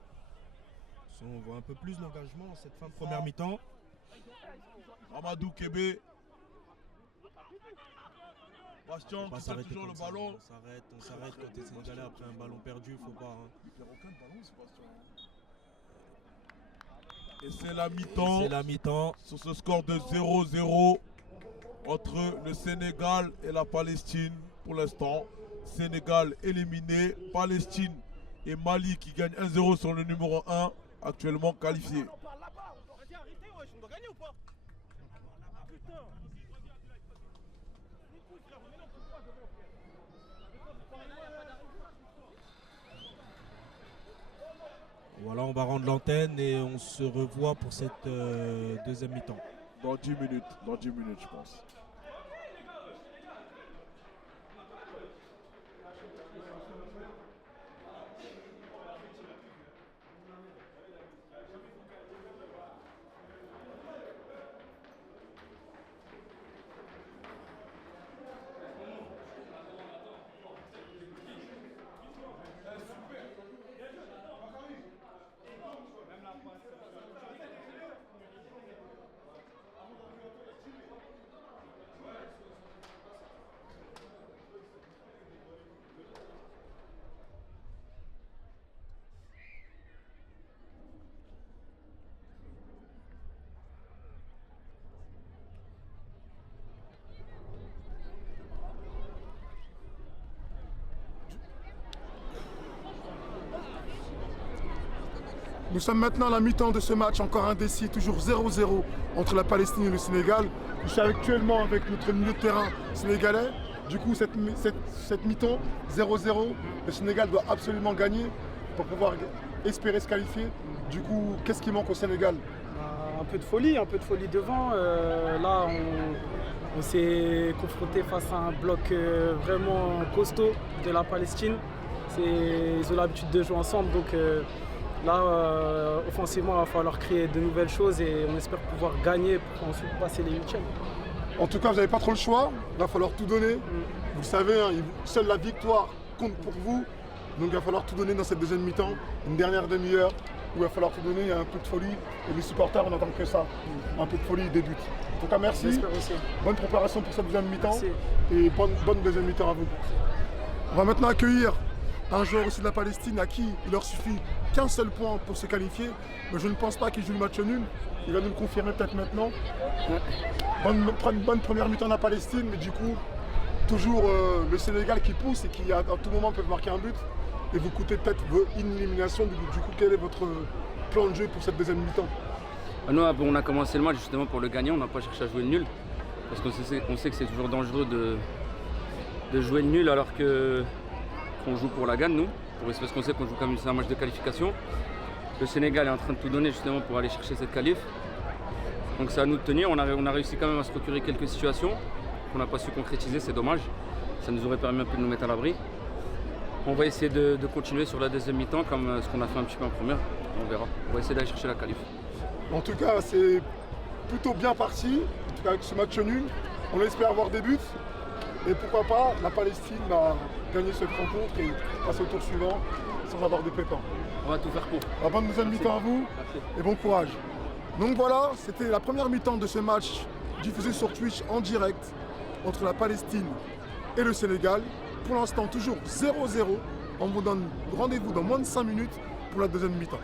On voit un peu plus l'engagement en cette fin de première mi-temps. Amadou Kébé. Bastien On va qui pas tient s'arrêter toujours comme le ça. ballon. On s'arrête côté sénégalais après un ballon perdu. Faut pas. Hein. Il perd aucun ballon, Sébastien. Et c'est la mi-temps. C'est la mi-temps. Sur ce score de 0-0 entre le Sénégal et la Palestine pour l'instant. Sénégal éliminé, Palestine et Mali qui gagnent 1-0 sur le numéro 1, actuellement qualifié. Vas-y, arrêtez, wesh, on doit gagner ou pas? Putain. Voilà, on va rendre l'antenne et on se revoit pour cette deuxième mi-temps. Dans 10 minutes je pense. Nous sommes maintenant à la mi-temps de ce match, encore indécis, toujours 0-0 entre la Palestine et le Sénégal. Je suis actuellement avec notre milieu de terrain sénégalais. Du coup, cette mi-temps, 0-0, le Sénégal doit absolument gagner pour pouvoir espérer se qualifier. Du coup, qu'est-ce qui manque au Sénégal? Un peu de folie devant. Là, on s'est confronté face à un bloc vraiment costaud de la Palestine. Ils ont l'habitude de jouer ensemble, donc là, offensivement, il va falloir créer de nouvelles choses et on espère pouvoir gagner pour ensuite passer les huitièmes. En tout cas, vous n'avez pas trop le choix, il va falloir tout donner. Vous le savez, hein, seule la victoire compte pour vous. Donc il va falloir tout donner dans cette deuxième mi-temps, une dernière demi-heure où il va falloir tout donner, il y a un peu de folie. Et les supporters, on n'attend que ça, un peu de folie, des buts. En tout cas, merci. J'espère aussi. Bonne préparation pour cette deuxième mi-temps. Merci. Et bonne deuxième mi-temps à vous. On va maintenant accueillir un joueur aussi de la Palestine à qui il leur suffit qu'un seul point pour se qualifier. Mais je ne pense pas qu'il joue le match nul. Il va nous le confirmer peut-être maintenant. Bonne première mi-temps de la Palestine, mais du coup, toujours le Sénégal qui pousse et qui à tout moment peut marquer un but et vous coûter peut-être une élimination. Du coup, quel est votre plan de jeu pour cette deuxième mi-temps? Nous, on a commencé le match justement pour le gagner, on n'a pas cherché à jouer le nul. Parce qu'on sait que c'est toujours dangereux de jouer le nul alors qu'on joue pour la gagne, nous. Parce qu'on sait qu'on joue comme un match de qualification. Le Sénégal est en train de tout donner justement pour aller chercher cette qualif. Donc c'est à nous de tenir. On a réussi quand même à se procurer quelques situations qu'on n'a pas su concrétiser, c'est dommage. Ça nous aurait permis un peu de nous mettre à l'abri. On va essayer de continuer sur la deuxième mi-temps comme ce qu'on a fait un petit peu en première. On verra. On va essayer d'aller chercher la qualif. En tout cas, c'est plutôt bien parti. En tout cas, avec ce match nul, on espère avoir des buts. Et pourquoi pas, la Palestine va gagner cette rencontre et passer au tour suivant sans avoir de pépins. On va tout faire pour. La bonne deuxième mi-temps à vous. Merci. Et bon courage. Donc voilà, c'était la première mi-temps de ce match diffusé sur Twitch en direct entre la Palestine et le Sénégal. Pour l'instant, toujours 0-0. On vous donne rendez-vous dans moins de 5 minutes pour la deuxième mi-temps.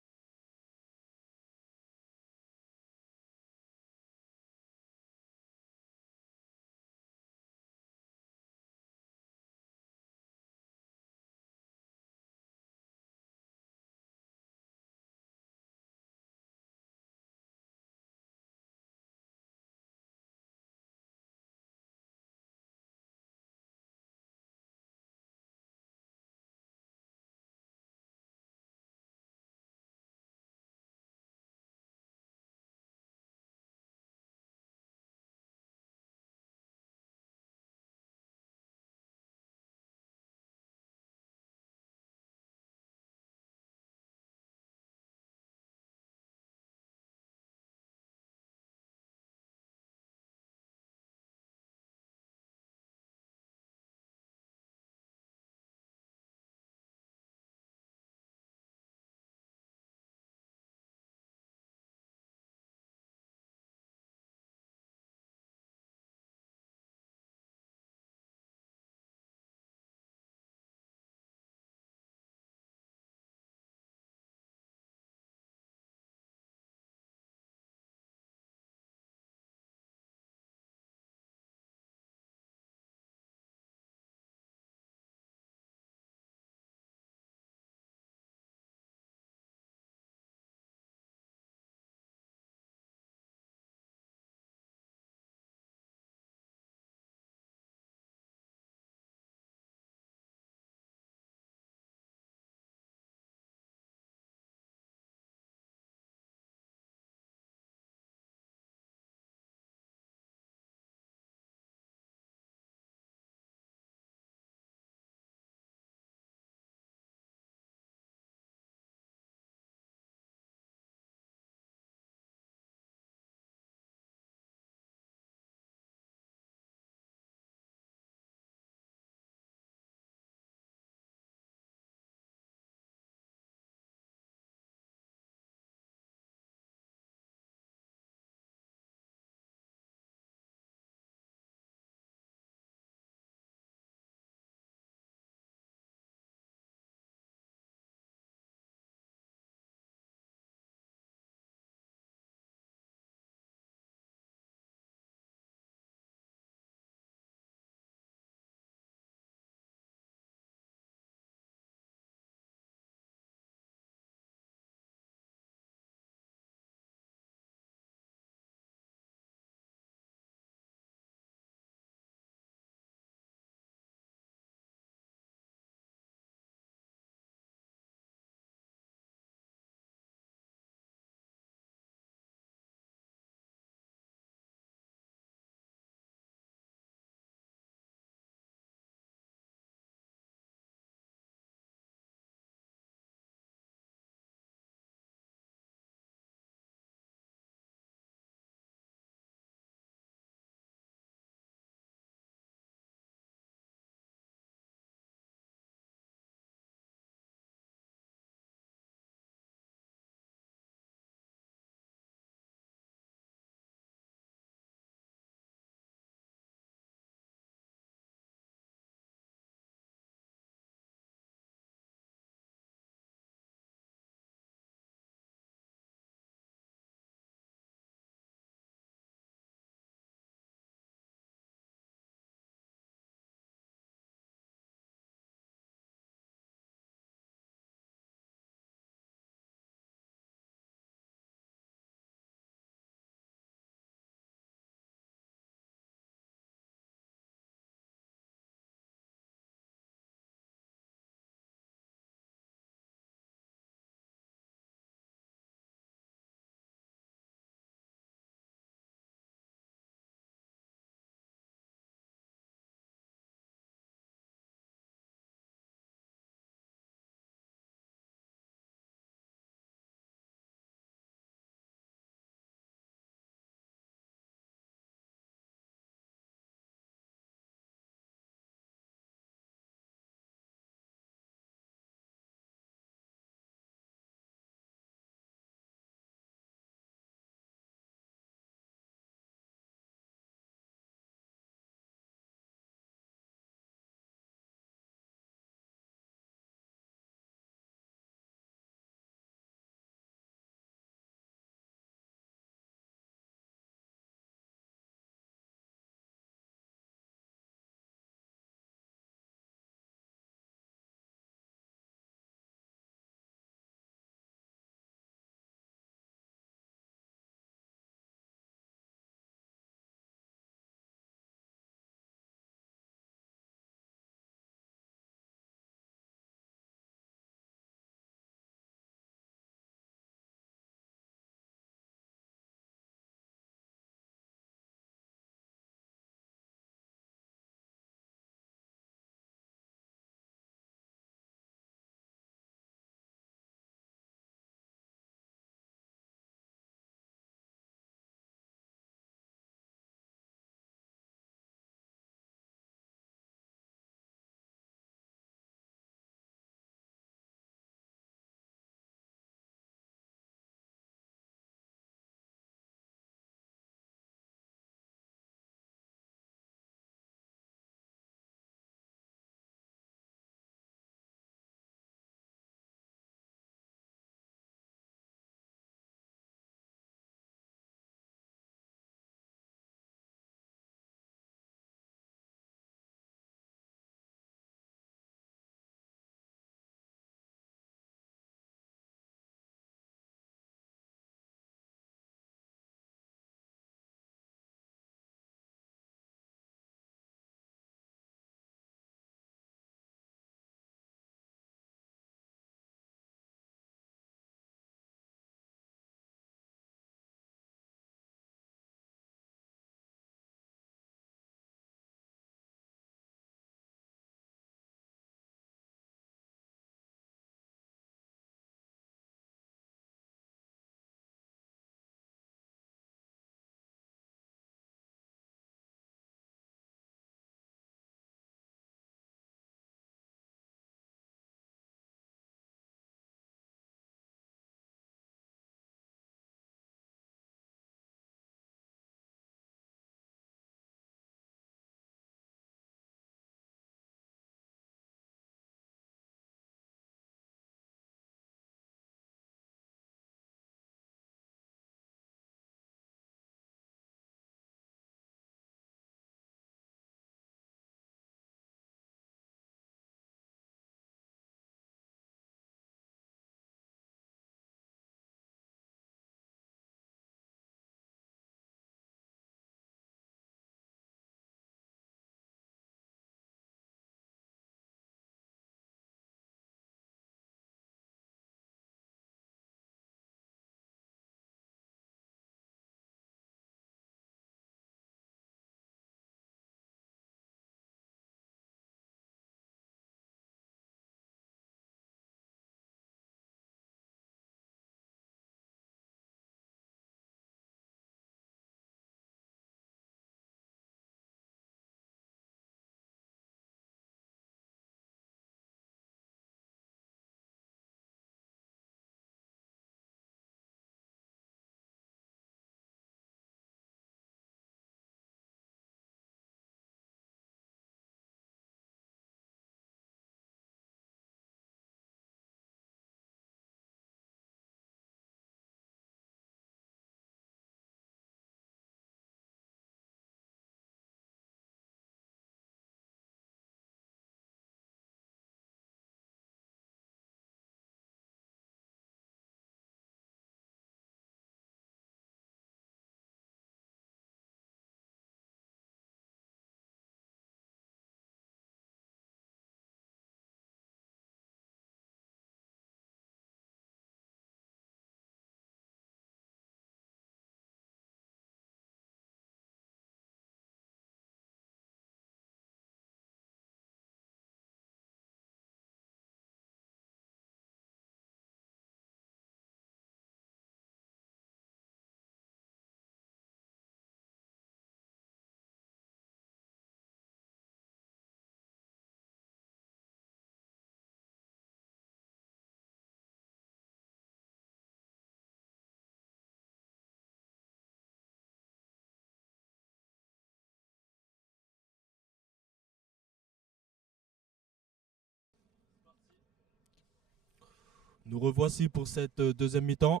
Nous revoici pour cette deuxième mi-temps.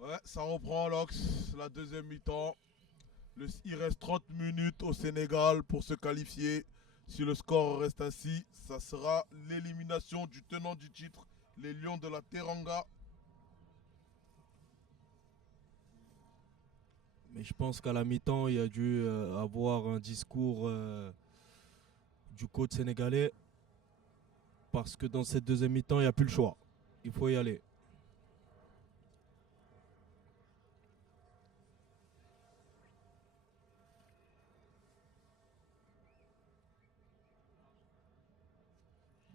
Ouais, ça reprend Lox, la deuxième mi-temps. Il reste 30 minutes au Sénégal pour se qualifier. Si le score reste ainsi, ça sera l'élimination du tenant du titre, les Lions de la Teranga. Mais je pense qu'à la mi-temps, il y a dû avoir un discours du coach sénégalais. Parce que dans cette deuxième mi-temps, il n'y a plus le choix. Il faut y aller.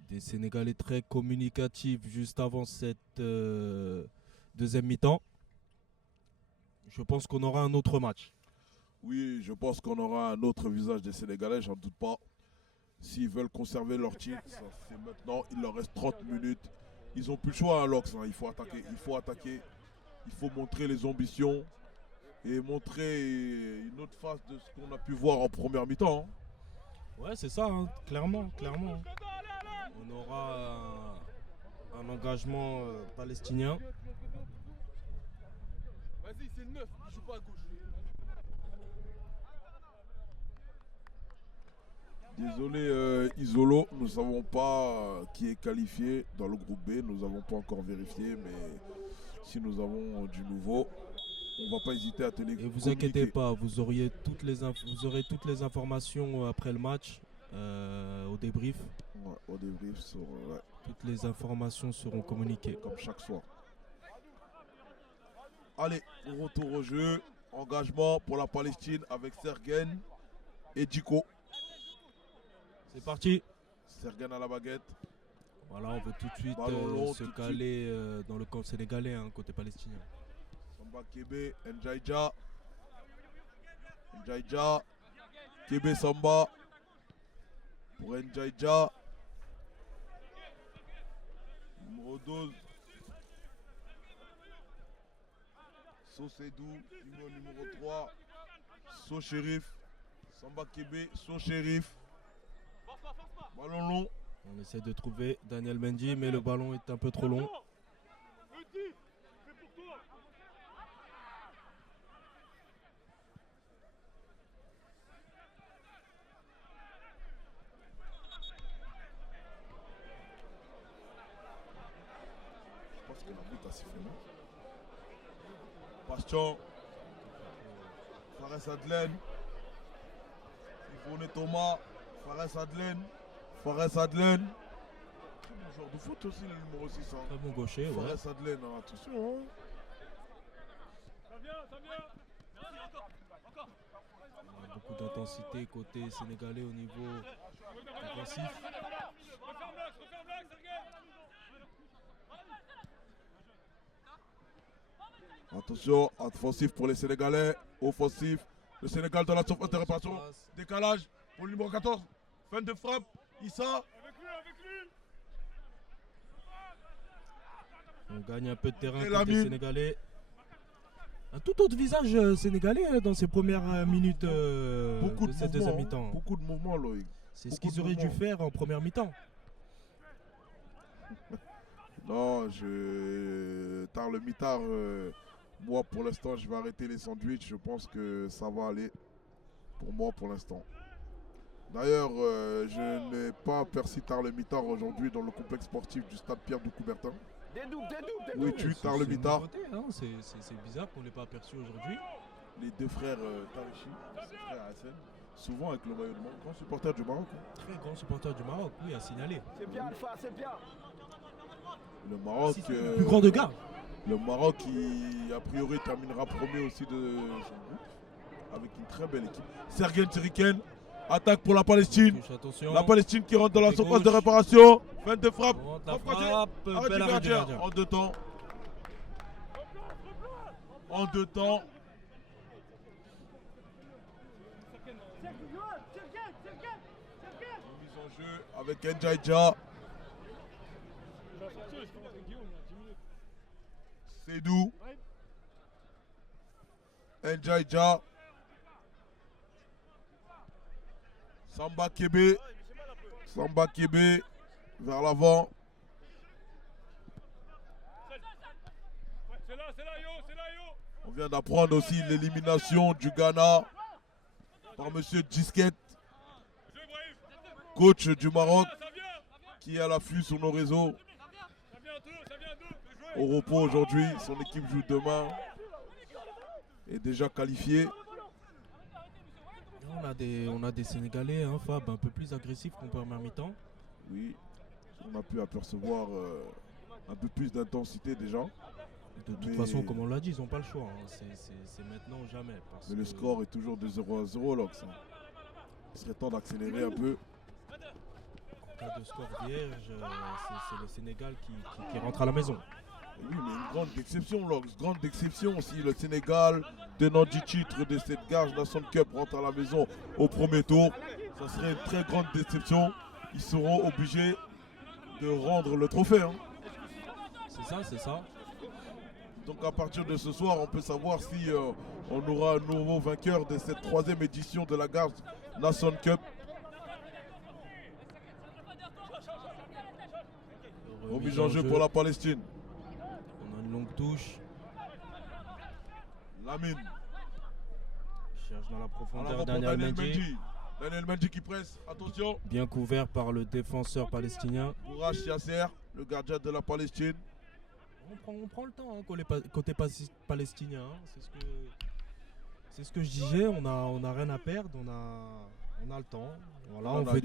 Des Sénégalais très communicatifs juste avant cette deuxième mi-temps. Je pense qu'on aura un autre match. Oui, je pense qu'on aura un autre visage des Sénégalais, j'en doute pas. S'ils veulent conserver leur titre, c'est maintenant. Il leur reste 30 minutes. Ils n'ont plus le choix, Lox. Il faut attaquer. Il faut montrer les ambitions et montrer une autre face de ce qu'on a pu voir en première mi-temps. Ouais, c'est ça, hein, clairement. On aura un engagement palestinien. Vas-y, c'est le 9, il joue pas à gauche. Désolé Isolo, nous ne savons pas qui est qualifié dans le groupe B. Nous n'avons pas encore vérifié, mais si nous avons du nouveau, on ne va pas hésiter à tenir. Et vous inquiétez pas, vous aurez toutes les informations après le match, au débrief. Ouais, au débrief, ouais. Toutes les informations seront communiquées. Comme chaque soir. Allez, on retourne au jeu. Engagement pour la Palestine avec Sergen et Djiko. C'est parti. Sergen à la baguette. Voilà, on veut tout de suite Ballon long, se tout de caler dans le camp sénégalais, hein, côté palestinien. Samba Kebe, Njaïdja. Njaïdja. Kebe Samba. Pour Njaïdja. Numéro 12. So Sedou, numéro 3. So Shérif. Samba Kebe, So Shérif. Ballon long. On essaie de trouver Daniel Mendy, mais le ballon est un peu trop long. Je pense que la butte a sifflé, non? Bastion. Fares Adlen. Yvonne Thomas. Fares Adlen. Fares Adlen. Très bon joueur de foot aussi, le numéro 6. Hein. Très bon gaucher, ouais. Fares Adlen, hein, attention. Hein. Ça vient. Il y a beaucoup d'intensité côté sénégalais au niveau offensif. Referme l'axe, Sergei. Attention, offensif pour les Sénégalais. Offensif. Le Sénégal dans la surface de réparation. Décalage pour le numéro 14. Fin de frappe. Issa. Avec lui. On gagne un peu de terrain Et côté Lamine. sénégalais. Un tout autre visage sénégalais dans ces premières minutes Beaucoup de de cette deuxième mouvements. mi-temps. Beaucoup de mouvements, Loïc. C'est ce beaucoup qu'ils de auraient dû mouvements. faire en première mi-temps. Non, tard le mi-tard, moi pour l'instant je vais arrêter les sandwichs. Je pense que ça va aller pour moi pour l'instant. D'ailleurs, je n'ai pas aperçu tard le mi-tard aujourd'hui dans le complexe sportif du stade Pierre de Coubertin. Des doubles. Où es-tu C'est tard le une mi-tard? nouveauté, hein. C'est bizarre qu'on ne l'ait pas aperçu aujourd'hui. Les deux frères Tarichi, ses frères Hassan, souvent avec le maillot de Maroc, grand supporter du Maroc. Hein. Très grand supporter du Maroc, oui, à signaler. C'est bien, Alpha, c'est bien. Le Maroc, Le plus grand de gars. le Maroc qui a priori terminera premier aussi de son groupe avec une très belle équipe. Sergen Tiriken, attaque pour la Palestine. Touche, attention. La Palestine qui rentre dans la Côté surface de gauche. réparation. Fin de frappe. On rentre la Frappe ratée. frappe. Arrêt Bel du arrêt du gardien. gardien. En deux temps. En deux temps. Mise en jeu avec Njaïdja. Sedou. Njaïdja. Samba Kebe. Samba Kebe vers l'avant. vient d'apprendre aussi l'élimination du Ghana par Monsieur Gisquet, coach du Maroc, qui est à l'affût sur nos réseaux. Au repos aujourd'hui, son équipe joue demain. Est déjà qualifiée. On a des Sénégalais, hein, Fab, un peu plus agressifs qu'en première mi-temps. Oui, on a pu apercevoir un peu plus d'intensité déjà. De toute façon, comme on l'a dit, ils n'ont pas le choix. Hein. C'est maintenant ou jamais. Mais le score est toujours de 0-0, Lox. Il serait temps d'accélérer un peu. En cas de score vierge, c'est le Sénégal qui rentre à la maison. Oui, mais une grande déception, Lox. Grande déception si le Sénégal, tenant du titre de cette Garde Nation Cup, rentre à la maison au premier tour. Ça serait une très grande déception. Ils seront obligés de rendre le trophée. Hein. C'est ça. Donc à partir de ce soir, on peut savoir si on aura un nouveau vainqueur de cette 3e édition de la Garde Nation Cup. Remise en jeu pour la Palestine. On a une longue touche. Lamine. Cherche dans la À profondeur l'avant pour Daniel Daniel Mendy. Mendy. Daniel Mendy qui presse. Attention. Bien couvert par le défenseur palestinien. Bourach Yasser, le gardien de la Palestine. On prend le temps hein, côté palestinien. Hein. C'est ce que je disais. On a rien à perdre. On a le temps. Voilà, on fait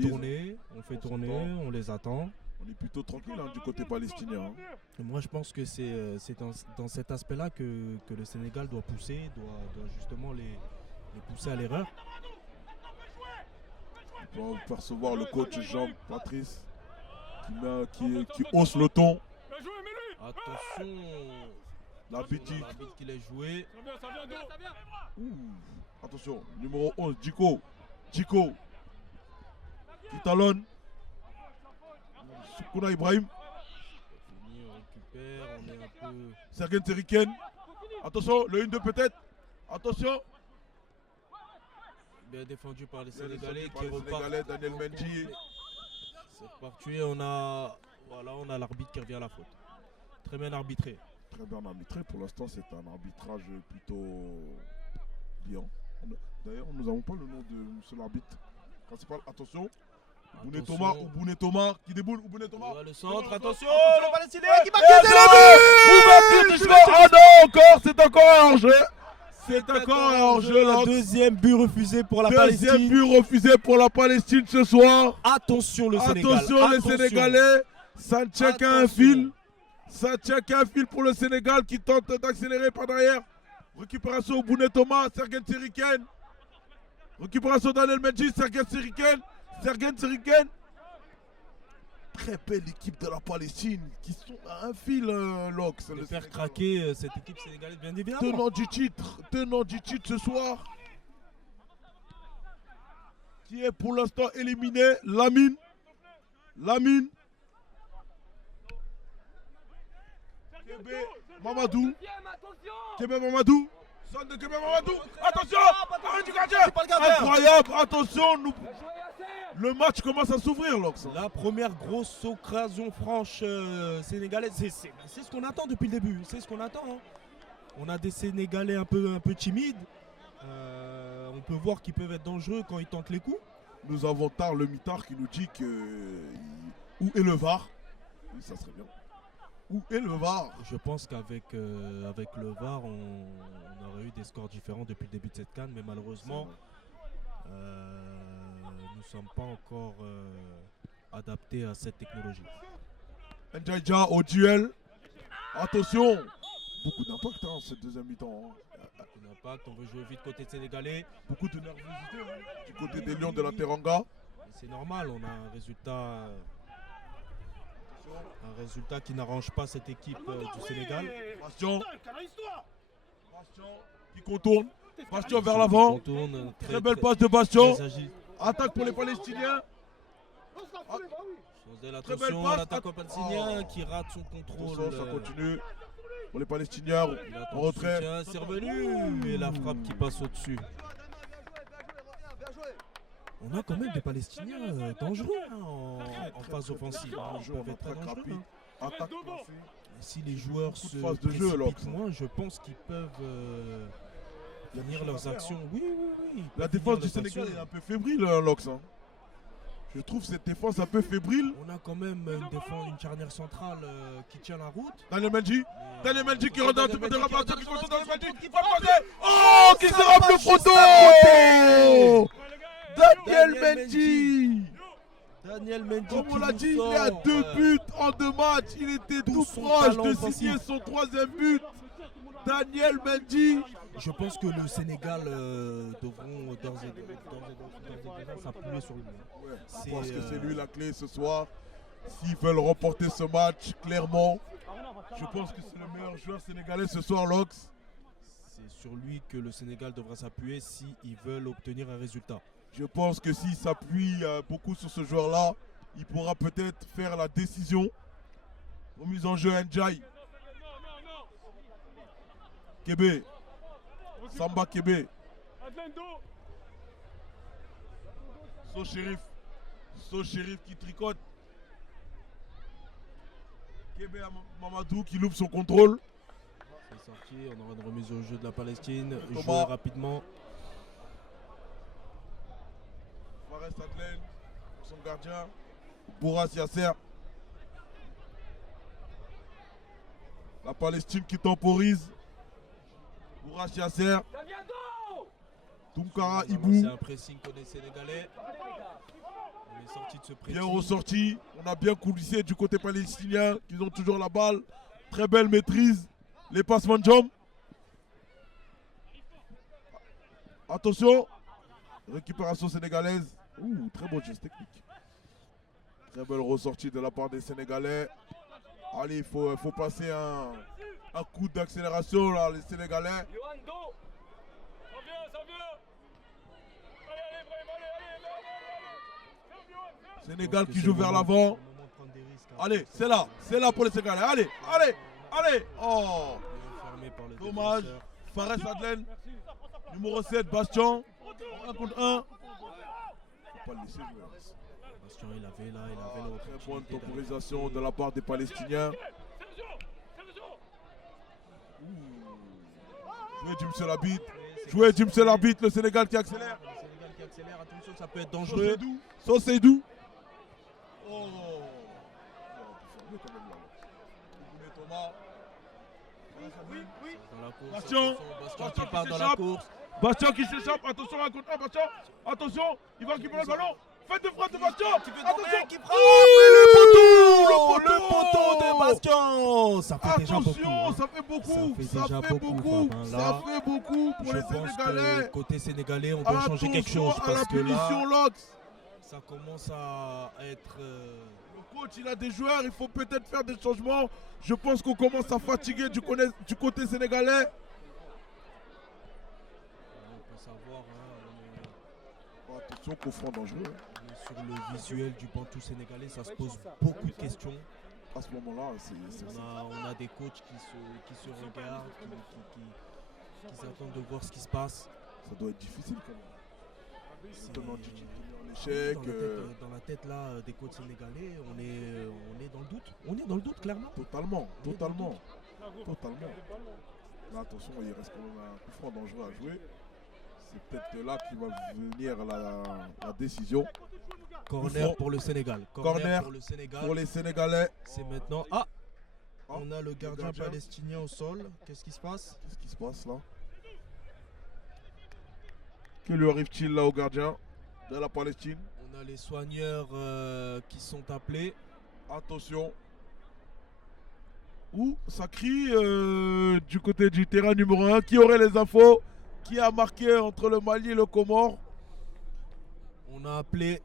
tourner, on les attend. On est plutôt tranquille hein, du côté palestinien. Hein. Et moi, je pense que c'est dans cet aspect-là que le Sénégal doit pousser, doit justement les pousser à l'erreur. On peut percevoir le coach Jean-Patrice qui hausse le ton. Attention, L'arbitre qui l'a joué. Attention, numéro 11, Djiko. Qui talonne. Soukouna Ibrahim. On récupère, on est un peu... Sergen Teriken. Attention, le 1-2 peut-être. Attention. Bien défendu par les Bien Sénégalais défendu par qui les repartent. Sénégalais, Daniel Mendy. C'est reparti, on a l'arbitre qui revient à la faute. Très bien arbitré. Très bien arbitré. Pour l'instant, c'est un arbitrage plutôt bien. D'ailleurs, nous n'avons pas le nom de monsieur l'arbitre principal. Attention. Ouboune Thomas qui déboule. Ouboune Thomas. Le centre, attention, le Palestinien qui marque Ah non, encore, c'est encore un hors-jeu. C'est encore un hors-jeu. Le deuxième but refusé pour la Palestine. Deuxième but refusé pour la Palestine ce soir. Attention le Sénégal. Attention les Sénégalais. Ça ne tient qu'à un fil. Ça tient qu'à un fil pour le Sénégal qui tente d'accélérer par derrière. Récupération Ouboune Thomas, Sergen Teriken. Récupération Daniel Mendy, Sergen Teriken. Très belle équipe de la Palestine qui sont à un fil, Lox. De faire craquer cette équipe sénégalaise bien évidemment. Tenant du titre ce soir. Qui est pour l'instant éliminé. Lamine. Kébé Mamadou. Sonne de Kébé Mamadou. Attention. Arrête du gardien. Incroyable. Attention. Le match commence à s'ouvrir, Lox. La première grosse occasion franche sénégalaise. C'est ce qu'on attend depuis le début. C'est ce qu'on attend. Hein. On a des Sénégalais un peu timides. On peut voir qu'ils peuvent être dangereux quand ils tentent les coups. Nous avons Tard le mitard qui nous dit que où est le VAR. Oui, ça serait bien. Où est le VAR? Je pense qu'avec le VAR, on aurait eu des scores différents depuis le début de cette CAN, mais malheureusement, nous ne sommes pas encore adaptés à cette technologie. Ndjaïdja au duel. Attention. Beaucoup d'impact hein, cette deuxième mi-temps. Hein. Beaucoup d'impact, on veut jouer vite côté sénégalais. Beaucoup de nervosité hein, du côté des Lions de la Teranga. C'est normal, on a un résultat qui n'arrange pas cette équipe du Sénégal. Bastion qui contourne. Bastion vers l'avant. Très belle passe de Bastion. Attaque pour les Palestiniens. Attention à l'attaque palestinien qui rate son contrôle. Ça continue. Pour les Palestiniens, en retrait. C'est revenu. Et la frappe qui passe au-dessus. On a quand même des Palestiniens dangereux hein, en phase offensive. Ils peuvent être très rapide. Attaque lancée. Si les joueurs Beaucoup se de phases de jeu, alors. précipitent moins, je pense qu'ils peuvent finir leurs actions. Oui. ils La peuvent défense finir du leurs Sénégal actions. est un peu fébrile, hein, Lox. Hein. Je trouve cette défense un peu fébrile. On a quand même une charnière centrale qui tient la route. Daniel Mendy. Daniel Mendy qui rentre dans le Daniel de Mendy qui réparation, qui rentre continue dans dans le le Mendy. qui Va frappe. croiser. Oh, qui se frappe le poteau. Daniel Mendy. Daniel Mendy. Comme on qui l'a nous dit, il est à sort, 2 buts en 2 matchs. Il était tout son proche talent de offensif. signer son 3e but. Daniel Mendy. Je pense que le Sénégal devront d'ores et déjà s'appuyer sur lui. Je pense que c'est lui la clé ce soir. S'ils veulent remporter ce match, clairement, je pense que c'est le meilleur joueur sénégalais ce soir, Lox. C'est sur lui que le Sénégal devra s'appuyer s'ils veulent obtenir un résultat. Je pense que s'il s'appuie beaucoup sur ce joueur-là, il pourra peut-être faire la décision. Remise en jeu Ndiaye. Kébé. Samba Kébé. So Shérif qui tricote. Kébé Mamadou qui loupe son contrôle. C'est sorti, on aura une remise au jeu de la Palestine. Thomas. Jouer rapidement. Fares Adlen, son gardien. Bourras Yasser. La Palestine qui temporise. Bourras Yasser. Tunkara Ibou. C'est un pressing pour les Sénégalais. On est sorti de ce pressing. Bien ressorti. On a bien coulissé du côté palestinien. Ils ont toujours la balle. Très belle maîtrise. Les passements de jambes. Attention. Récupération sénégalaise. Ouh, très bon geste technique. Très belle ressortie de la part des Sénégalais. Allez, il faut passer un coup d'accélération là, les Sénégalais. Sénégal qui joue vers l'avant. Allez, c'est là pour les Sénégalais. Allez. Oh, dommage. Fares Adlen, numéro 7, Bastien. 1 contre 1. Faut pas le laisser jouer. Bastien, il avait le Très bonne temporisation de la part des Palestiniens. Jouez Jim l'arbitre, le Sénégal qui accélère. Le Sénégal qui accélère, attention, ça peut être dangereux. Soseydou. Oh. Thomas. Dans la course, Bastien. Bastien qui part dans la course. Bastien qui s'échappe, attention, 1 contre 1, Bastien. Attention, il va récupérer le ballon. Faites de frappe de Bastien. Attention. Qui frappe. Le poteau de Bastien. Ça fait déjà beaucoup. Attention, ça fait beaucoup. Ça fait beaucoup pour les Sénégalais. Côté sénégalais, on doit changer quelque chose à la parce que punition, là, Lox. ça commence à être. Le coach, il a des joueurs, il faut peut-être faire des changements. Je pense qu'on commence à fatiguer du côté sénégalais. On peut savoir, Attention, coup franc dangereux. on est sur le visuel du bantou sénégalais, ça se pose beaucoup de questions. À ce moment-là, On a des coachs qui se regardent, qui attendent de voir ce qui se passe. ça doit être difficile quand même. C'est- Tenant Titi en échec. Dans la tête là, des coachs sénégalais, on est dans le doute. On est dans le doute, clairement. Totalement. Là, attention, il reste quand même un coup franc dangereux à jouer. C'est peut-être là qu'il va venir la décision. Corner pour le Sénégal. Corner pour le Sénégal. Pour les Sénégalais. C'est maintenant. Ah, Ah, on a le gardien palestinien au sol. Qu'est-ce qui se passe? Qu'est-ce qui se passe là? Que lui arrive-t-il là au gardien de la Palestine? On a les soigneurs qui sont appelés. Attention. Ouh, ça crie du côté du terrain numéro 1. Qui aurait les infos? Qui a marqué entre le Mali et le Comore? On a appelé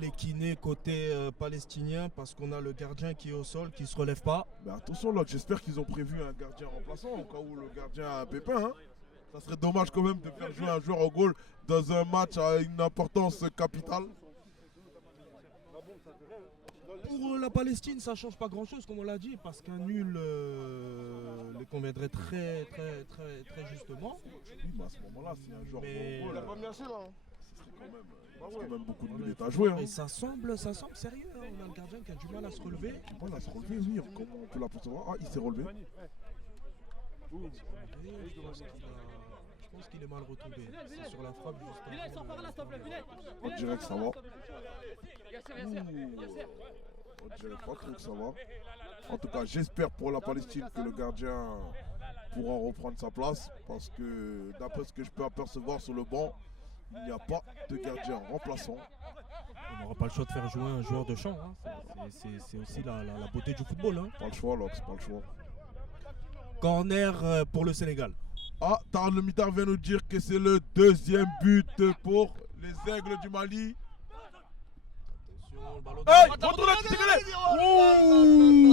les kinés côté palestinien parce qu'on a le gardien qui est au sol, qui ne se relève pas. Mais attention là, j'espère qu'ils ont prévu un gardien remplaçant au cas où le gardien a un pépin. Hein. Ça serait dommage quand même de faire jouer un joueur au goal dans un match à une importance capitale. Pour la Palestine, ça ne change pas grand-chose, comme on l'a dit, parce qu'un nul les conviendrait très justement. Oui, mais à ce moment-là, si un joueur Mais- joue au goal, C'est quand même beaucoup de minutes à jouer. Hein. Et ça semble sérieux. Hein. On a le gardien qui a du mal à se relever. Du mal à se relever, oui. Comment on peut l'apercevoir? Ah, il s'est relevé. Je pense qu'il est mal retombé. C'est sur la frappe juste avant. On dirait que ça va. On dirait pas trop que ça va. En tout cas, j'espère pour la Palestine que le gardien pourra reprendre sa place. Parce que d'après ce que je peux apercevoir sur le banc, il n'y a pas de gardien remplaçant. On n'aura pas le choix de faire jouer un joueur de champ. Hein. C'est aussi la beauté du football. Hein. Pas le choix, Lox, pas le choix. Corner pour le Sénégal. Ah, Tarn Le Mitard vient nous dire que c'est le deuxième but pour les Aigles du Mali. Attention, le ballon Hey, de... retourne à Sénégalais.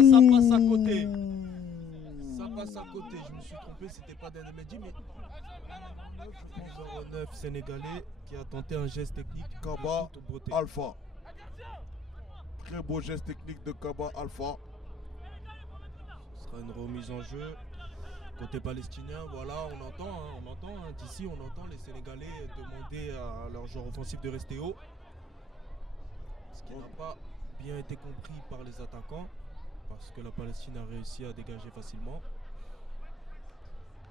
Ça passe à côté. Ça passe à côté. Je me suis trompé, c'était pas Daniel Mendy, mais 9 Sénégalais qui a tenté un geste technique. Kaba de toute beauté. Alpha. Très beau geste technique de Kaba Alpha. Ce sera une remise en jeu. Côté palestinien, voilà, on entend, hein, d'ici on entend les Sénégalais demander à leurs joueurs offensifs de rester haut. Ce qui n'a pas bien été compris par les attaquants, parce que la Palestine a réussi à dégager facilement.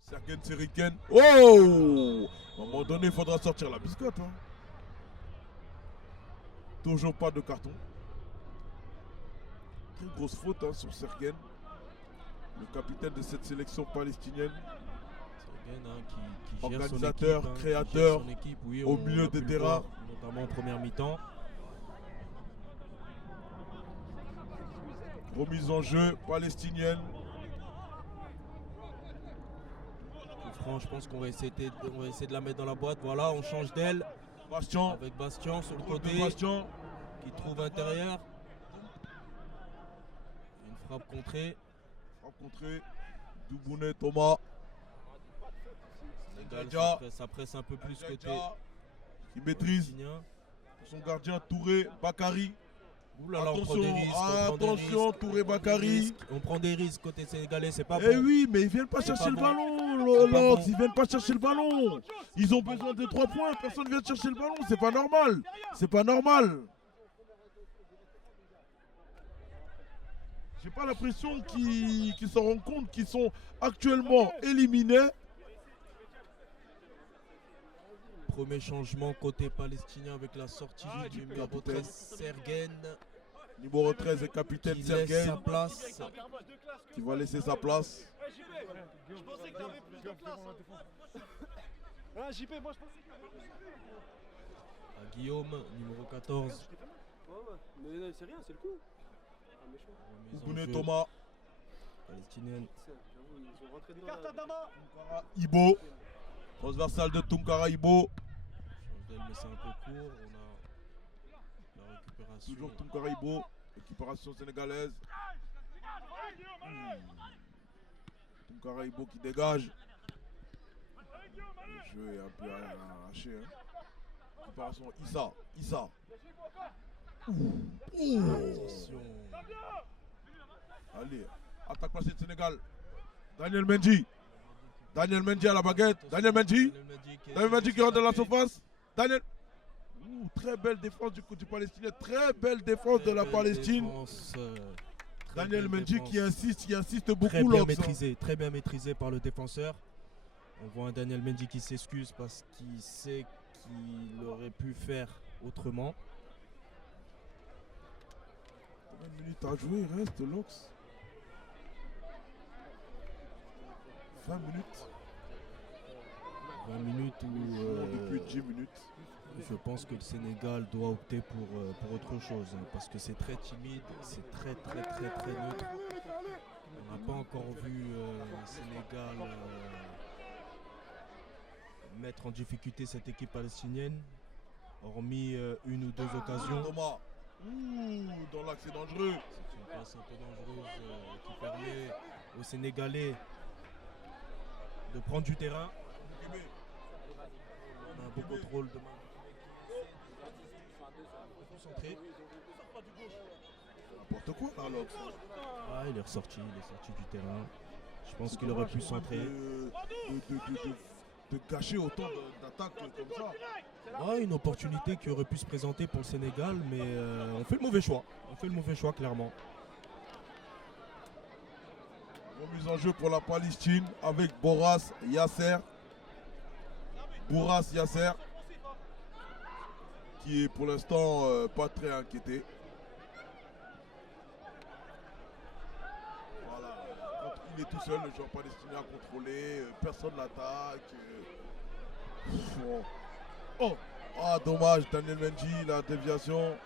Sergen Seriken. Oh! À un moment donné, il faudra sortir la biscotte. Hein. Toujours pas de carton. Très grosse faute hein, sur Sergen. Le capitaine de cette sélection palestinienne. Sergen qui gère organisateur, son équipe, créateur, son équipe, oui, au on milieu a pu des le terrains. voir, notamment en première mi-temps. Remise en jeu palestinienne. Franchement, je pense qu'on va essayer de la mettre dans la boîte. Voilà, on change d'aile. Bastien. Avec Bastien sur le côté. Bastien. Qui trouve intérieur. Une frappe contrée. Frappe contrée. Doubounet, Thomas. Ça presse un peu plus côté. Qui maîtrise. Son gardien Touré, Bakary. Oulala, attention, Touré Bakary. On prend des risques côté sénégalais, c'est pas bon. Eh oui, mais ils viennent pas chercher le ballon, Lox. Ils viennent pas chercher le ballon. Ils ont besoin de 3 points. Personne vient chercher le ballon. C'est pas normal. C'est pas normal. J'ai pas l'impression qu'ils s'en rendent compte qu'ils sont actuellement éliminés. Premier changement côté palestinien avec la sortie du numéro 13 Sergen. Numéro 13 et capitaine Sergen. Qui laisse sa place. Qui va laisser sa place. Je pensais que t'avais plus de place. Ah, JP, moi je pensais que À Guillaume, numéro 14. Mais c'est rien, c'est le coup. Doubounet, Thomas. Palestinienne. Ils ont rentré dedans. Ibo. Transversal de Tunkara Ibo. Mais c'est un peu court. On a la récupération. Toujours Tunkara Ibo. Récupération sénégalaise. Tunkara Ibo qui dégage. Le jeu est un peu arraché. Hein. Récupération Issa. Attention. Allez, attaque placée de Sénégal. Daniel Mendy à la baguette. Daniel Mendy qui rentre dans la surface. Très belle défense du côté palestinien. Très belle défense de la Palestine. Daniel Mendy qui insiste beaucoup. Très bien maîtrisé par le défenseur. On voit un Daniel Mendy qui s'excuse parce qu'il sait qu'il aurait pu faire autrement. Combien de minutes à jouer il reste, Lox? 20 minutes. 20 minutes où... depuis 10 minutes. Je pense que le Sénégal doit opter pour autre chose. Hein, parce que c'est très timide, c'est très neutre. On n'a pas encore vu le Sénégal mettre en difficulté cette équipe palestinienne. Hormis une ou deux occasions. Thomas. Dans l'axe dangereux. C'est une passe un peu dangereuse qui permet aux Sénégalais de prendre du terrain. On a un beau contrôle de main. Concentré. N'importe quoi là, Lox. Ah, il est ressorti du terrain. Je pense qu'il aurait pu centrer. De de gâcher autant d'attaques comme ça. Ouais, une opportunité qui aurait pu se présenter pour le Sénégal, mais on fait le mauvais choix. On fait le mauvais choix, clairement. Remise en jeu pour la Palestine avec Boras Yasser. Boras Yasser, qui est pour l'instant pas très inquiété. Voilà, il est tout seul, le joueur palestinien à contrôler, personne l'attaque. Oh, ah, dommage, Daniel Mendy, la déviation.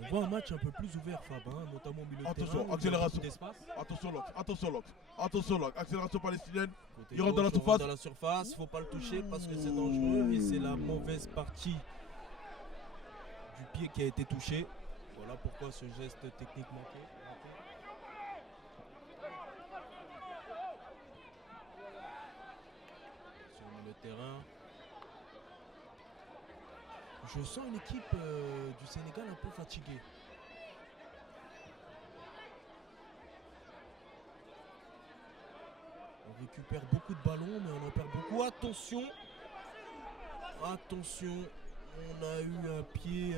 On voit un match un peu plus ouvert, Fab, hein, notamment au milieu de Attention, terrain, accélération. d'espace. Attention, Locke, accélération palestinienne. Côté Il rentre dans la gauche, on surface. Dans la surface, faut pas le toucher parce que c'est dangereux et c'est la mauvaise partie du pied qui a été touché. Voilà pourquoi ce geste technique manqué. Sur le milieu de terrain. Je sens une équipe du Sénégal un peu fatiguée. On récupère beaucoup de ballons, mais on en perd beaucoup. Attention, attention, on a eu un pied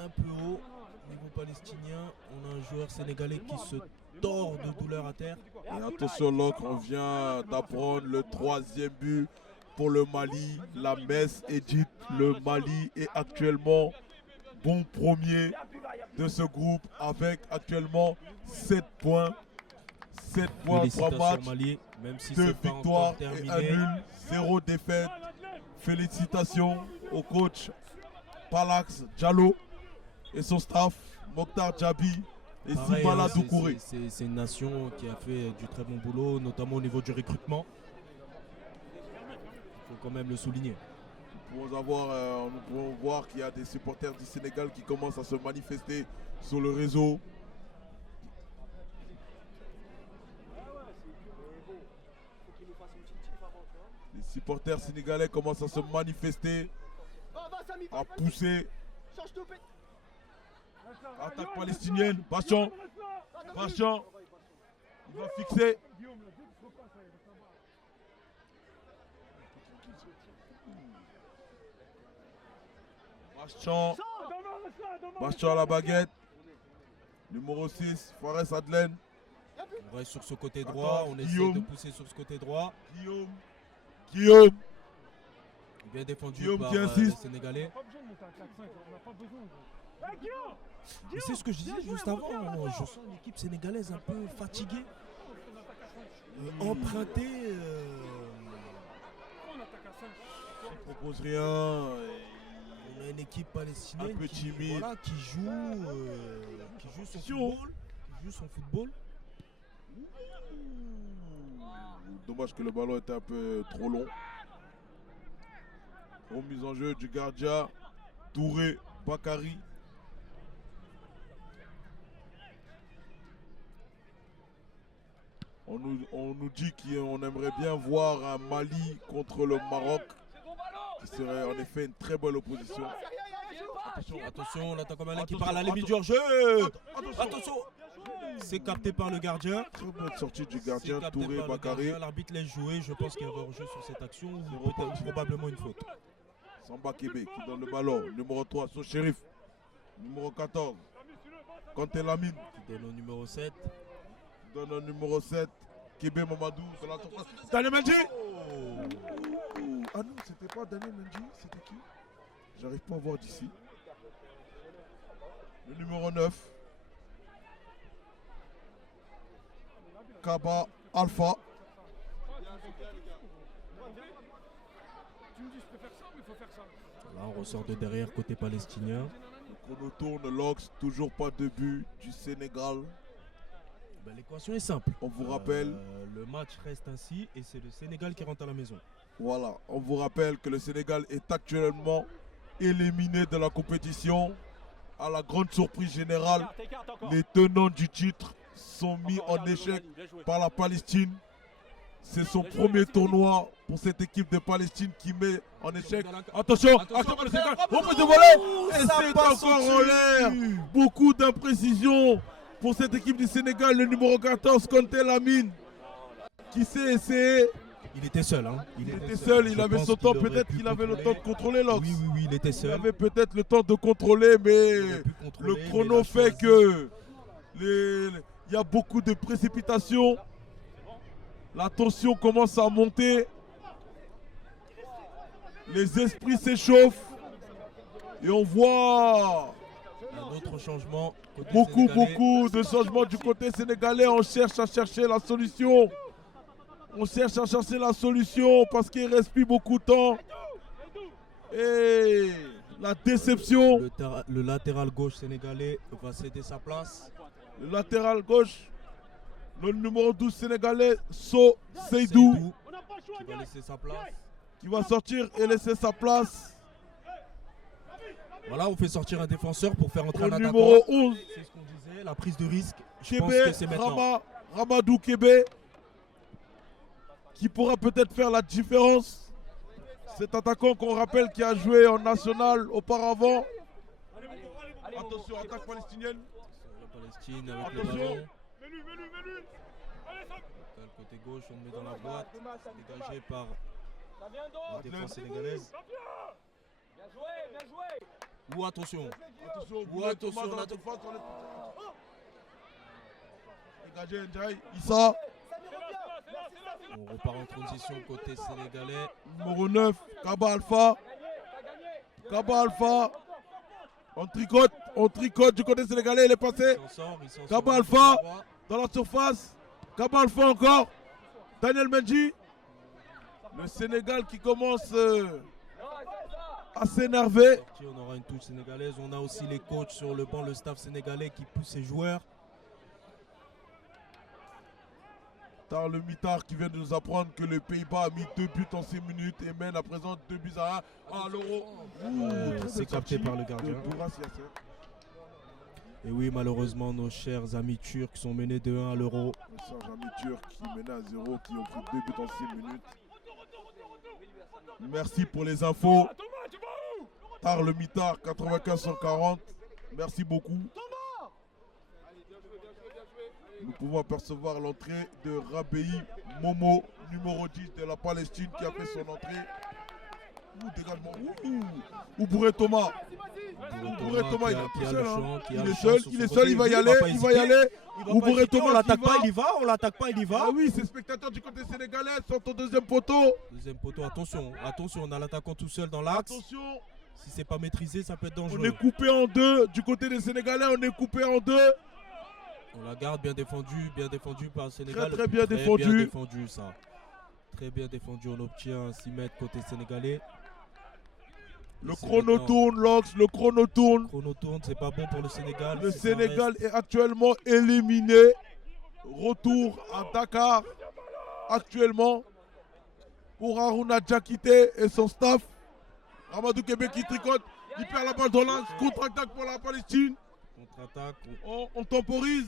un peu haut au niveau palestinien. On a un joueur sénégalais qui se tord de douleur à terre. Et attention, Locke, on vient d'apprendre le 3e but pour le Mali. La messe est dite. Le Mali est actuellement bon premier de ce groupe avec actuellement 7 points. 7 points, 3 matchs, Mali, même si 2 c'est pas victoires encore et terminé. 1 nul, 0 défaite. Félicitations au coach Palax Diallo et son staff, Mokhtar Djabi et Pareil, Simala hein, Doucouré. c'est une nation qui a fait du très bon boulot, notamment au niveau du recrutement. Il faut quand même le souligner. Nous pouvons voir qu'il y a des supporters du Sénégal qui commencent à se manifester sur le réseau. Les supporters sénégalais commencent à se manifester, à pousser. Attaque palestinienne, Bachchan, il va fixer. Bachchan à la baguette. Numéro 6, Fares Adlen. On reste sur ce côté droit, on essaie Guillaume. de pousser sur ce côté droit. Guillaume. Bien défendu Guillaume par qui les insiste. Sénégalais. Mais c'est ce que je disais juste avant, je sens une équipe sénégalaise un peu fatiguée, empruntée. Il propose rien. On a une équipe palestinienne Un peu timide. qui joue son football. Dommage que le ballon était un peu trop long. Remise en jeu du gardien Touré Bakary. On nous dit qu'on aimerait bien voir un Mali contre le Maroc, qui serait en effet une très bonne opposition. Attention, l'attaquant malin qui parle à la limite du hors-jeu. Attention. C'est capté par le gardien. Très bonne sortie du gardien C'est capté Touré par le Bakary. gardien. L'arbitre laisse jouer. Je pense qu'il y avait hors-jeu sur cette action ou peut-être probablement une faute. Samba Kébé qui donne le ballon. Numéro 3, son shérif. Numéro 14, Kanté Lamine. Qui donne au numéro 7. Donne un numéro 7, Kébé Mamadou sur la surface. Daniel Mendy. Ah non, c'était pas Daniel Mendy, c'était qui? J'arrive pas à voir d'ici. Le numéro 9, Kaba Alpha. Là, on ressort de derrière côté palestinien. Le chrono tourne, Lox, toujours pas de but du Sénégal. Ben, l'équation est simple. On vous rappelle, Le match reste ainsi et c'est le Sénégal qui rentre à la maison. voilà, on vous rappelle que le Sénégal est actuellement éliminé de la compétition. À la grande surprise générale, les tenants du titre sont mis en échec par la Palestine. C'est son premier tournoi pour cette équipe de Palestine qui met en échec. Attention, action pour le Sénégal, on peut se voler. Et c'est encore en l'air. Beaucoup d'imprécisions pour cette équipe du Sénégal, le numéro 14, Kanté Lamine, qui s'est essayé. Il était seul. Hein. Il était seul, il Je avait pense son temps, qu'il aurait peut-être pu qu'il avait le contrôler. temps de contrôler Lox. Oui, il était Il seul. avait peut-être le temps de contrôler, mais Il aurait pu contrôler, le mais chrono il a fait choisi. que il y a beaucoup de précipitations. La tension commence à monter. Les esprits s'échauffent. Et on voit Un autre changement. côté beaucoup sénégalais. de changements du côté sénégalais. On cherche à chercher la solution. On cherche à chercher la solution parce qu'il ne reste plus beaucoup de temps. Et la déception. Le latéral gauche sénégalais va céder sa place. Le latéral gauche, le numéro 12 sénégalais, So Seydou, qui va laisser sa place. qui va sortir et laisser sa place Voilà, on fait sortir un défenseur pour faire entrer au un attaquant. numéro 11, C'est ce qu'on disait, la prise de risque. Je pense Kébé, que c'est maintenant. Ramadou Kébé, qui pourra peut-être faire la différence. Cet attaquant qu'on rappelle qui a joué en national auparavant. Attention, attaque palestinienne. La Palestine avec le Attention. ballon. Dans le côté gauche, on le met dans la boîte. Dégagé par la défense sénégalaise. Ou attention. Attention, Ou Thomas attention, dans la attention. surface, Dégagé Ndiaye, Issa, On repart en transition côté sénégalais. numéro 9, Kaba Alpha. Kaba Alpha. On tricote du côté sénégalais, il est passé. Il s'en sort, il s'en Kaba sort. Alpha dans la surface. Kaba Alpha encore. Daniel Mendy. Le Sénégal qui commence à s'énerver. On aura une touche sénégalaise. On a aussi les coachs sur le banc, le staff sénégalais qui pousse ses joueurs. Tard le mitard qui vient de nous apprendre que le Pays-Bas a mis 2 buts en 6 minutes et mène à présent 2 buts à 1 à l'Euro. C'est capté par le gardien. Et oui, malheureusement, nos chers amis turcs sont menés de 1 à l'Euro. Les sœurs amis turcs qui menaient à 0, qui ont pris 2 buts en 6 minutes. Merci pour les infos. Tard le mitard, 95-140. Merci beaucoup. Nous pouvons apercevoir l'entrée de Rabei Momo, numéro 10 de la Palestine, qui a fait son entrée. Ouh, dégagement. Ouh, Bourré Thomas. Bourré Thomas, il est tout seul. Hein. Il est seul, il va y aller. Il va y aller. Bourré Thomas, on l'attaque pas, il y va. On l'attaque pas, il y va. Ah oui, ces spectateurs du côté sénégalais sont au deuxième poteau. Deuxième poteau, attention, on a l'attaquant tout seul dans l'axe. Attention. Si c'est pas maîtrisé, ça peut être dangereux. On est coupé en deux. Du côté des Sénégalais, on est coupé en deux. On la garde bien défendu par le Sénégal. Très bien défendu. Très bien défendu ça. Très bien défendu, on obtient 6 mètres côté sénégalais. Le chrono tourne, Lox, le chrono tourne. Le chrono tourne, c'est pas bon pour le Sénégal. Le Sénégal est actuellement éliminé. Retour à Dakar actuellement pour Harouna Diakité et son staff. Ramadou Kébé qui tricote, il perd la balle dans l'axe, contre-attaque pour la Palestine. Contre-attaque. On temporise.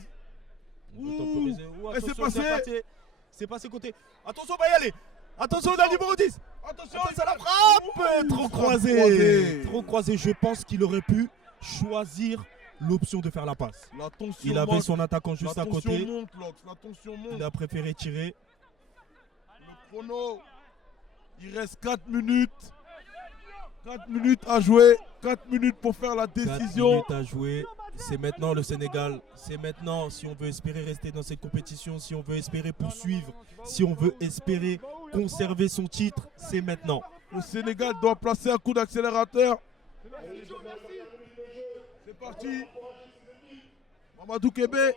On peut temporiser. Et c'est passé. C'est passé côté. Attention, on va y aller. Attention, on a le numéro 10. Attention, ça la frappe. Trop croisé. Trop croisé. Je pense qu'il aurait pu choisir l'option de faire la passe. La tension Il avait monte. son attaquant juste à côté. La tension monte, Lox. La tension monte. Il a préféré tirer. Le chrono. Il reste 4 minutes. 4 minutes à jouer. 4 minutes pour faire la 4 décision. minutes à jouer. C'est maintenant le Sénégal. C'est maintenant si on veut espérer rester dans cette compétition, si on veut espérer poursuivre, si on veut espérer conserver son titre, c'est maintenant. Le Sénégal doit placer un coup d'accélérateur. C'est parti. Mamadou Kébé.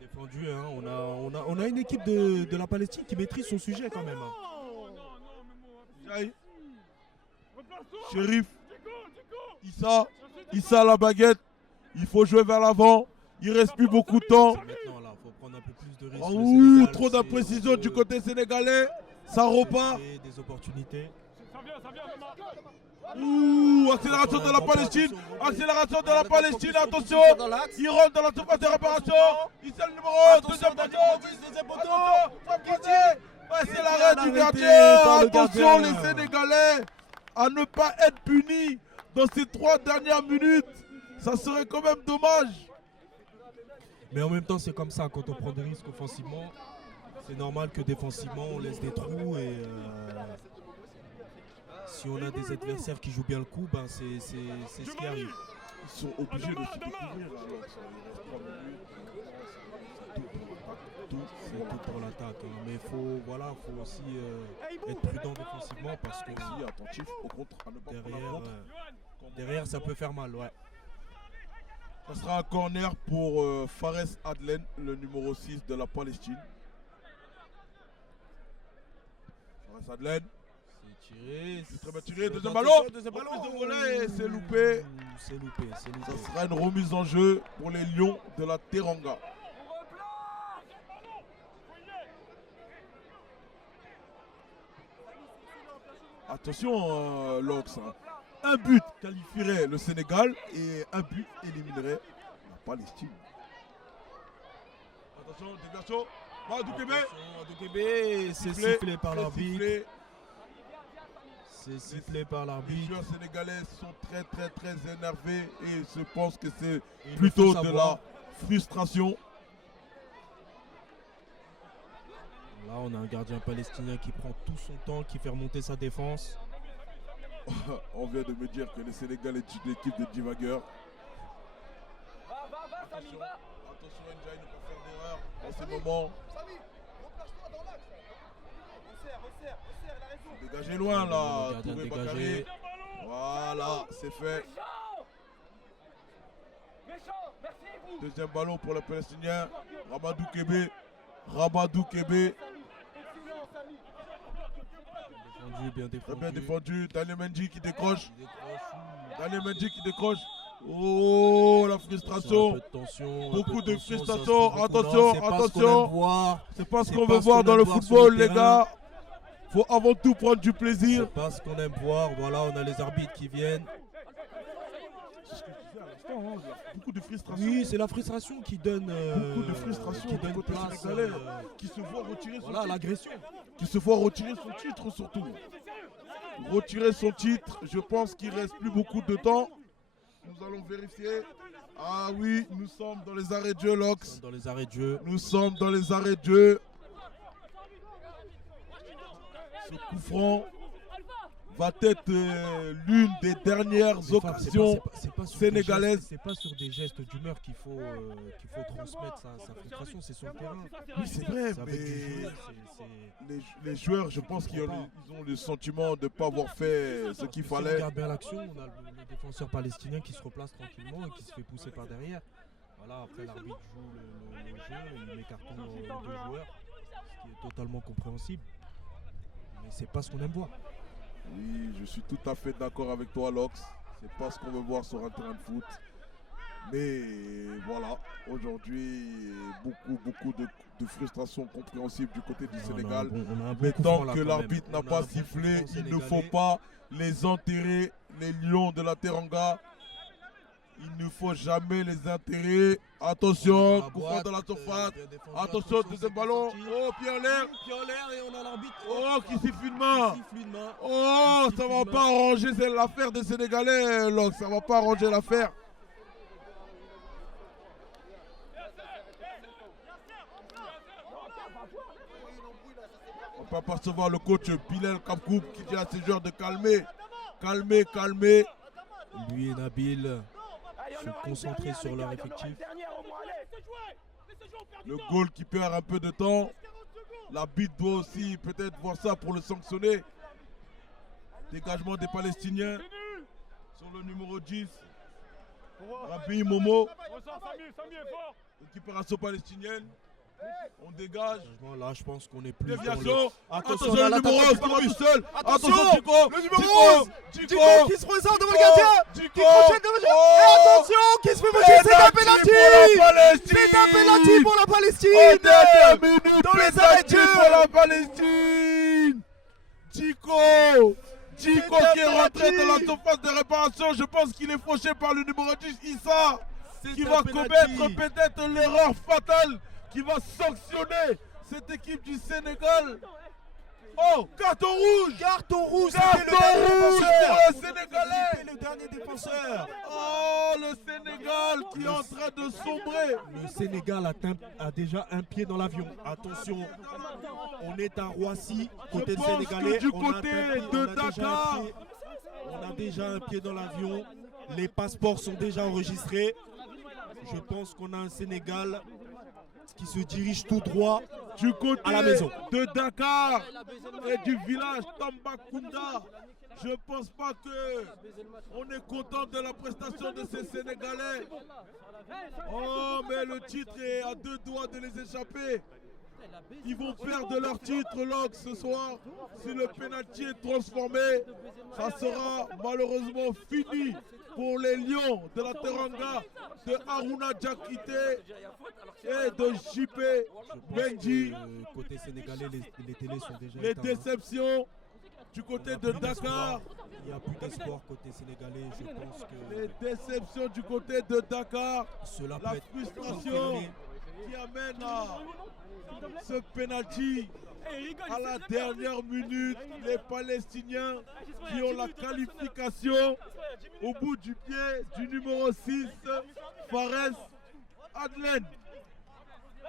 Défendu, hein. On a une équipe de la Palestine qui maîtrise son sujet quand même. Jaï. Chérif. Issa la baguette. Il faut jouer vers l'avant. Il reste plus beaucoup de temps. Maintenant là, faut prendre un peu plus de risques. Ouh, trop d'imprécision du côté sénégalais. Ça repart. Des opportunités. Ouh, accélération de la Palestine. Accélération de la Palestine. Attention. Il rentre dans la surface de réparation. Il c'est le numéro 1. Deuxième poteau. Attention. Ouais, c'est l'arrêt du gardien. Attention les Sénégalais. Sénégalais à ne pas être punis dans ces 3 dernières minutes. Ça serait quand même dommage. Mais en même temps, c'est comme ça, quand on prend des risques offensivement, c'est normal que défensivement, on laisse des trous. Et si on a des adversaires qui jouent bien le coup, ben c'est ce qui arrive. Ils sont obligés de se découvrir. Alors, ça, il reste 3 minutes. C'est tout pour l'attaque. Hein. Mais faut aussi être prudent défensivement parce que Si, attentif, au contre, à ne pas prendre la contre. derrière, ça peut faire mal. Ouais. Ça sera un corner pour Fares Adlen, le numéro 6 de la Palestine. Fares Adlen, C'est tiré. c'est très bien tiré. Deuxième Attention, ballon. deuxième ballon. Reprise de volée, c'est loupé. C'est loupé. Ça sera une remise en jeu pour les Lions de la Teranga. Attention, Lox. Hein. Un but qualifierait le Sénégal et un but éliminerait la Palestine. Attention, déviation. Adoukébé, c'est sifflé par l'arbitre. C'est sifflé par Les l'arbitre. joueurs sénégalais sont très énervés et je pense que c'est Il plutôt faut de savoir. la frustration. Là, on a un gardien palestinien qui prend tout son temps, qui fait remonter sa défense. On vient de me dire que le Sénégal est une équipe de divagueurs. Attention, Ndiaye ne pas faire d'erreur en ce moment. Dégagez loin là, Le gardien Touré dégagé. Bakary. Voilà, c'est fait. Deuxième ballon pour le Palestinien. Ramadou Kébé. Bien Très défendu. bien défendu. Daniel Mendy qui décroche. Il décroche. Daniel Mendy qui décroche. Oh, la C'est un frustration. peu de tension, Beaucoup un peu de tension, ça frustration. se trouve beaucoup. Attention, Non, c'est pas ce qu'on attention. aime voir. C'est pas ce C'est qu'on pas veut ce voir qu'on dans aime le voir sur football, le les terrain. gars. Faut avant tout prendre du plaisir. C'est pas ce qu'on aime voir. Voilà, on a les arbitres qui viennent. C'est ce que je disais à l'instant, hein, il y a beaucoup de frustration. Oui, c'est la frustration qui donne, Beaucoup de frustration qui du donne côté place, sénégalais, qui se voit retirer son voilà, titre. l'agression. Qui se voit retirer son titre surtout. Retirer son titre, je pense qu'il reste plus beaucoup de temps. Nous allons vérifier. Ah oui, nous sommes dans les arrêts de jeu, Lox. Dans les arrêts de jeu. Nous sommes dans les arrêts de jeu. Ce coup franc va être l'une des dernières Mais Fab, occasions c'est pas sur sénégalaises. des gestes- C'est pas sur des gestes d'humeur qu'il faut transmettre sa frustration, c'est sur le terrain. Oui, c'est vrai, C'est avec du mais jeu, les joueurs, je pense qu'ils ont le sentiment de ne pas avoir fait ce qu'il Si on fallait. regarde bien l'action, on a le défenseur palestinien qui se replace tranquillement et qui se fait pousser par derrière. Voilà, après l'arbitre joue le jeu, il met carton aux deux joueurs, ce qui est totalement compréhensible. Mais c'est pas ce qu'on aime voir. Oui, je suis tout à fait d'accord avec toi, Lox. C'est pas ce qu'on veut voir sur un terrain de foot. Mais voilà, aujourd'hui, beaucoup de frustration compréhensible du côté du Sénégal. On a un bon Mais coup tant franc, là, que quand l'arbitre même. n'a On a pas un bon coup sifflé, franc il ne faut sénégalais. pas les enterrer, les Lions de la Teranga. Il ne faut jamais les enterrer. Attention, Dans la coup franc boîte, dans la surface. bien défendu, Attention, deuxième ballon. Oh, pied en l'air. Pied en l'air et on a l'arbitre. Oh, qui siffle une main. Siffle une main. Oh, ça va pas arranger l'affaire des Sénégalais, Lox. Ça va pas arranger l'affaire. On peut apercevoir le coach Bilal Kapkoub qui dit à ses joueurs de calmer. Calmer. Lui et Nabil se concentrer sur leur effectif. Le goalkeeper un peu de temps. L'arbitre doit aussi peut-être voir ça pour le sanctionner. Dégagement des Palestiniens sur le numéro 10. Rabi Momo. Récupération palestinienne. On dégage. Là, je pense qu'on est plus dans Déviation. le... Attention, le numéro 11 qui va tout seul. Attention, Attention, Djico. le numéro 11. Djico qui se présente devant le gardien. Djico. Qui crochette devant le gardien. Et attention, qui se fait manger. C'est un penalty. C'est un penalty pour la Palestine. Dernière minute, Dans les arrêts de jeu. pour la Palestine. Djico qui est rentré dans la surface de réparation. Je pense qu'il est fauché par le numéro 10, Issa, qui va commettre peut-être l'erreur fatale qui va sanctionner cette équipe du Sénégal. Oh, carton rouge! Carton rouge, Carton c'était le dernier rouge défenseur. pour le Sénégalais! C'était le dernier défenseur. Oh, le Sénégal qui est en train de sombrer! Le Sénégal a déjà un pied dans l'avion. Attention, on est à Roissy, côté Je pense sénégalais. que du On a côté un pied- de on a déjà un Dakar. pied- on a déjà un pied dans l'avion. Les passeports sont déjà enregistrés. Je pense qu'on a un Sénégal qui se dirige tout droit. Du côté À la maison. de Dakar et du village Tambacounda, je pense pas que on est content de la prestation de ces Sénégalais. Oh, mais le titre est à 2 doigts de les échapper. Ils vont perdre leur titre, Log, ce soir. Si le pénalty est transformé, ça sera malheureusement fini pour les Lions de la Teranga, de Haruna Diakité et de JP Benji. Côté sénégalais, les télés sont déjà Les éteintes. déceptions du côté de Plus d'espoir. Dakar. Il n'y a plus d'espoir côté sénégalais. Je pense que Les déceptions du côté de Dakar. cela peut La être frustration confirmé. qui amène à ce penalty à la dernière minute. Les Palestiniens qui ont la qualification au bout du pied du numéro 6, Fares Adlen.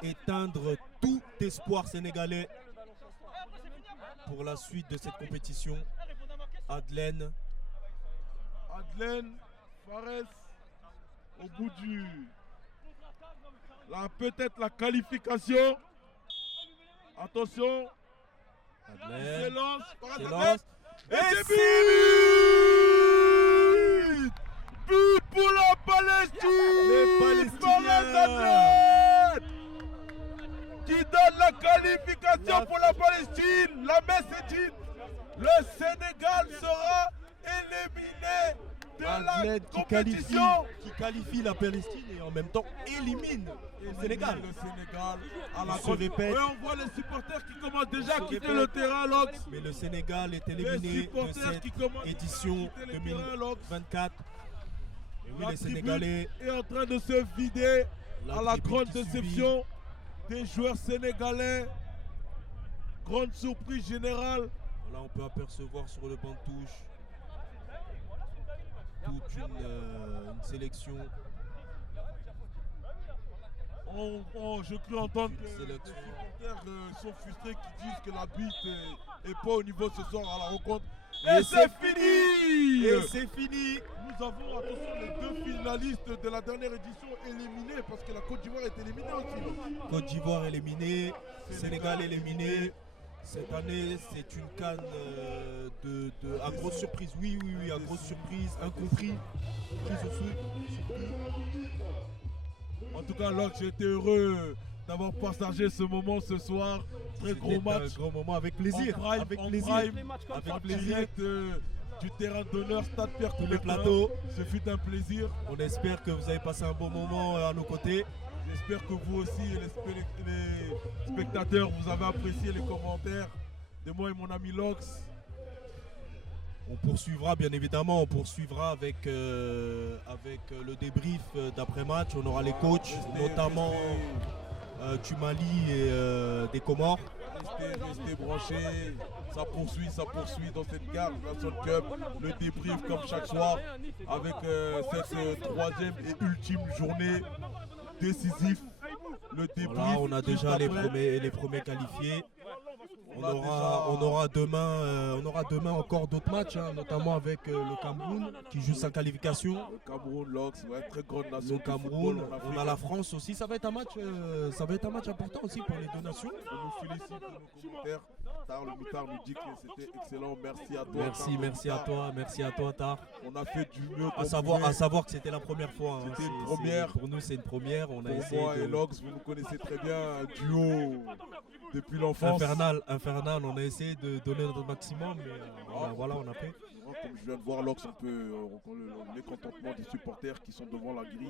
Éteindre tout espoir sénégalais pour la suite de cette compétition. Adlen, Adlen, Fares, au bout du... peut-être la qualification. Attention, il Adlen, s'élance, Fares s'élance. Adlen. Et c'est but! But pour la Palestine! Les Palestiniens. Fares Adlen qui donne la qualification pour la Palestine. La messe est dite. Le Sénégal sera éliminé de Adlen la qui compétition. qualifie la Palestine et en même temps élimine le Sénégal. Le Sénégal à la Il se répète. Et on voit les supporters qui commencent déjà à se quitter répète. le terrain, Lox. Mais le Sénégal est Les éliminé de supporters cette qui commencent édition à quitter le terrain, Lox. 2024. Et oui, La les tribune Sénégalais, est en train de se vider La à la tribune grande qui déception des joueurs sénégalais. Grande surprise générale. là on peut apercevoir sur le banc de touche toute une sélection. Je cru entendre que les Sélection. supporters sont frustrés qui disent que la bite est pas au niveau ce soir à la rencontre. Et Et c'est fini! Et c'est fini. Nous avons, attention, les 2 finalistes de la dernière édition éliminés parce que la Côte d'Ivoire est éliminée aussi. Côte d'Ivoire éliminée, Sénégal éliminé. Cette année, c'est une CAN à grosse surprise. Oui, à grosse surprise, incompris. En tout cas, Locke, j'ai été heureux d'avoir partagé ce moment ce soir. Très gros match. Un grand moment avec plaisir. En prime, avec en plaisir. prime, Avec en plaisir. direct, du terrain d'honneur Stade Pierre Tous les Coubertin. plateaux. Ce fut un plaisir. On espère que vous avez passé un bon moment à nos côtés. J'espère que vous aussi, les spectateurs, vous avez apprécié les commentaires de moi et mon ami Lox. On poursuivra bien évidemment, avec le débrief d'après-match. On aura les coachs, notamment Tumali et des Comores. Restez branchés, ça poursuit dans cette carte Nation Cup, le débrief comme chaque soir avec cette 3e et ultime journée décisive. Le débrief. Voilà, on a juste déjà les après. premiers qualifiés. On a aura demain encore d'autres matchs, hein, notamment avec le Cameroun qui joue sa qualification. Le Cameroun, Lox, ouais, très grande nation. Le de Cameroun, football en on Afrique. a la France aussi. Ça va être un match important aussi pour les deux nations. On nous félicite pour nos commentaires. Tar, le mitard nous dit que c'était excellent. Merci à toi. Merci, Tar, le merci à mitard. toi, merci à toi, Tar. On a fait du mieux. À savoir que c'était la première fois. hein. C'était une première. Pour nous, c'est une première. On a Pour essayé moi et Lox, vous nous connaissez très bien, un duo depuis l'enfance. Infernal. On a essayé de donner notre maximum, mais voilà, on a fait. Comme je viens de voir Lox, on peut le mécontentement des supporters qui sont devant la grille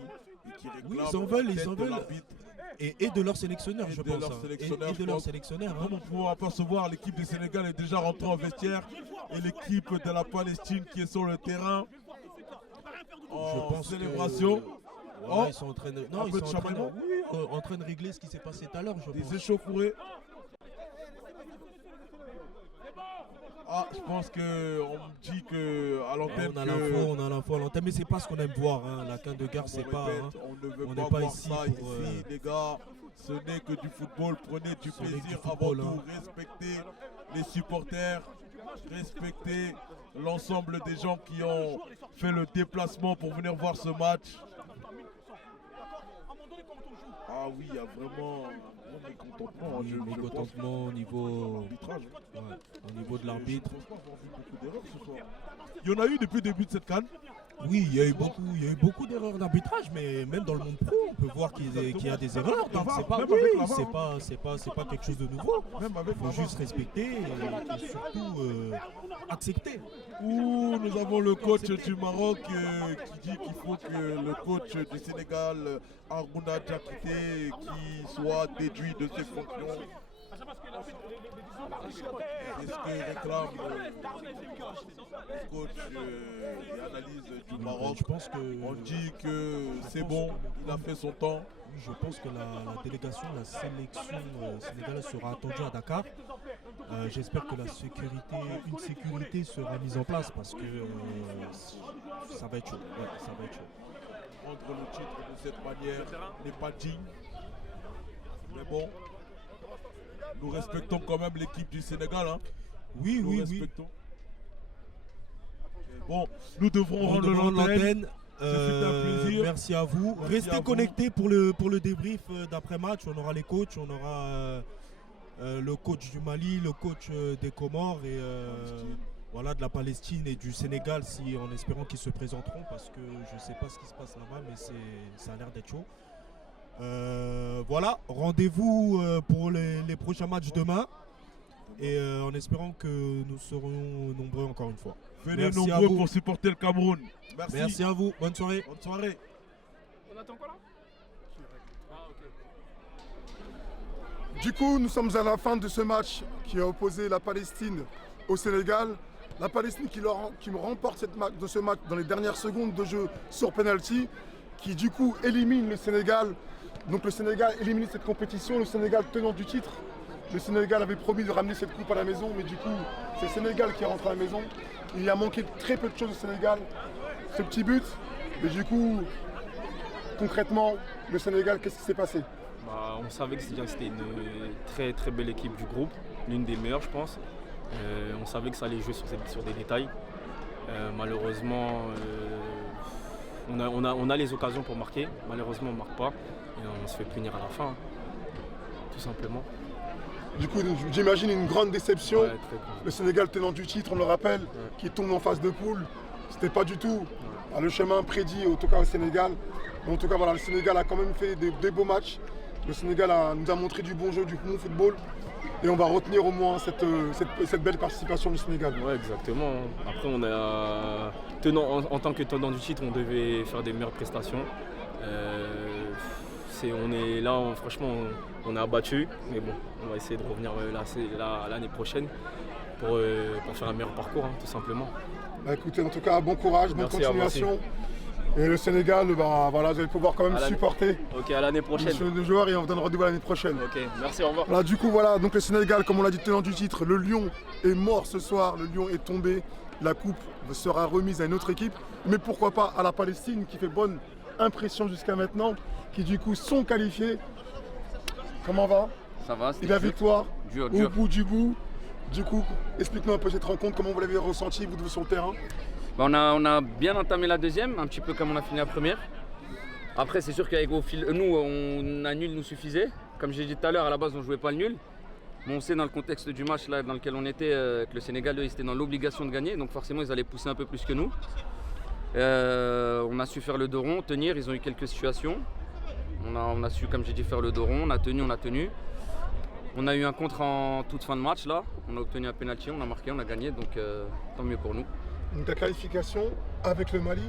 et qui réclament Oui, ils en la veulent. tête de l'arbitre. Et de leur sélectionneur, Et je de pense. leur hein. sélectionneur, Et je de leur pense. sélectionneur. hein. Comme on peut apercevoir, l'équipe du Sénégal est déjà rentrée en vestiaire et l'équipe de la Palestine qui est sur le terrain en Je pense célébration. Voilà, Oh, ils sont en train de, un non, peu ils de sont en train de, chamaillon. en train de régler ce qui s'est passé tout à l'heure, je pense. Des échauffourées. Ah, je pense qu'on me dit qu'à l'antenne. On a l'info à l'antenne, mais c'est pas ce qu'on aime voir. Hein. La canne de gare, c'est pas. Hein. On ne veut on pas n'est pas voir ici ça pour, ici, les gars. Ce n'est que du football. Prenez du Ce n'est que plaisir du avant football, tout. hein. Respectez les supporters. Respectez l'ensemble des gens qui ont fait le déplacement pour venir voir ce match. Ah oui, il y a vraiment un gros mécontentement. Oui, mécontentement au niveau, au niveau de l'arbitre. Il y en a eu depuis le début de cette CAN. Oui, il y a eu beaucoup d'erreurs d'arbitrage, mais même dans le monde pro, on peut voir qu'il y a des erreurs. Donc c'est pas quelque chose de nouveau. Il faut juste respecter et surtout accepter. Ouh, nous avons le coach du Maroc qui dit qu'il faut que le coach du Sénégal, Harouna Diakité, qui soit déduit de ses fonctions. C'est ce que réclame le coach et analyse du Maroc. Je pense que on dit que c'est bon, il a fait son temps. Je pense que la délégation, la sélection sénégalaise sera attendue à Dakar. J'espère que une sécurité sera mise en place parce que ça va être chaud. Ouais, ça va être chaud. Prendre le titre de cette manière n'est pas digne. Mais bon, nous respectons quand même l'équipe du Sénégal. Hein. Oui. Bon, nous devrons rendre l'antenne. C'était un plaisir. Merci à vous. Restez connectés pour le débrief d'après-match. On aura les coachs, on aura le coach du Mali, le coach des Comores et voilà, de la Palestine et du Sénégal, en espérant qu'ils se présenteront parce que je ne sais pas ce qui se passe là-bas, mais ça a l'air d'être chaud. Voilà, rendez-vous pour les prochains matchs demain et en espérant que nous serons nombreux encore une fois. Venez nombreux pour supporter le Cameroun. Merci à vous, bonne soirée. Bonne soirée. On attend quoi là? Du coup, nous sommes à la fin de ce match qui a opposé la Palestine au Sénégal. La Palestine qui remporte ce match dans les dernières secondes de jeu sur penalty, qui du coup élimine le Sénégal. Donc le Sénégal élimine cette compétition, le Sénégal tenant du titre. Le Sénégal avait promis de ramener cette coupe à la maison, mais du coup, c'est le Sénégal qui rentre à la maison. Il y a manqué très peu de choses au Sénégal, ce petit but. Mais du coup, concrètement, le Sénégal, qu'est-ce qui s'est passé? On savait que c'était une très très belle équipe du groupe, l'une des meilleures je pense. On savait que ça allait jouer sur des détails. Malheureusement, on a les occasions pour marquer. Malheureusement, on ne marque pas et on se fait punir à la fin, tout simplement. Du coup, j'imagine une grande déception. Ouais, très grave. Le Sénégal tenant du titre, on le rappelle, qui tombe en phase de poule. C'était pas du tout le chemin prédit, en tout cas au Sénégal. Mais en tout cas, voilà, le Sénégal a quand même fait des beaux matchs. Le Sénégal nous a montré du bon jeu, du bon football. Et on va retenir au moins cette belle participation du Sénégal. Ouais, exactement. Après, en tant que tenant du titre, on devait faire des meilleures prestations. Franchement, on est abattu. Mais bon, on va essayer de revenir l'année prochaine pour faire un meilleur parcours, tout simplement. Bah, écoutez, en tout cas, bon courage, bonne continuation. Et le Sénégal, voilà, vous allez pouvoir quand même supporter. Ok, à l'année prochaine. Le joueur et on vous donne rendez-vous l'année prochaine. Ok, merci, au revoir. Voilà, du coup, voilà, donc le Sénégal, comme on l'a dit, tenant du titre, le Lion est mort ce soir, le Lion est tombé. La coupe sera remise à une autre équipe. Mais pourquoi pas à la Palestine qui fait bonne impression jusqu'à maintenant, qui du coup sont qualifiés. Comment va? Ça va, et la victoire dur. Au bout du bout. Du coup, explique-nous un peu cette rencontre, comment vous l'avez ressenti, vous, sur le terrain? On a bien entamé la deuxième, un petit peu comme on a fini la première. Après, c'est sûr qu'avec un nul nous suffisait. Comme j'ai dit tout à l'heure, à la base, on ne jouait pas le nul. Mais on sait dans le contexte du match là, dans lequel on était, que le Sénégal, eux, ils étaient dans l'obligation de gagner. Donc forcément, ils allaient pousser un peu plus que nous. On a su faire le dos rond, tenir. Ils ont eu quelques situations. On a su, comme j'ai dit, faire le dos rond. On a tenu. On a eu un contre en toute fin de match là. On a obtenu un penalty, on a marqué, on a gagné. Donc tant mieux pour nous. Donc la qualification avec le Mali,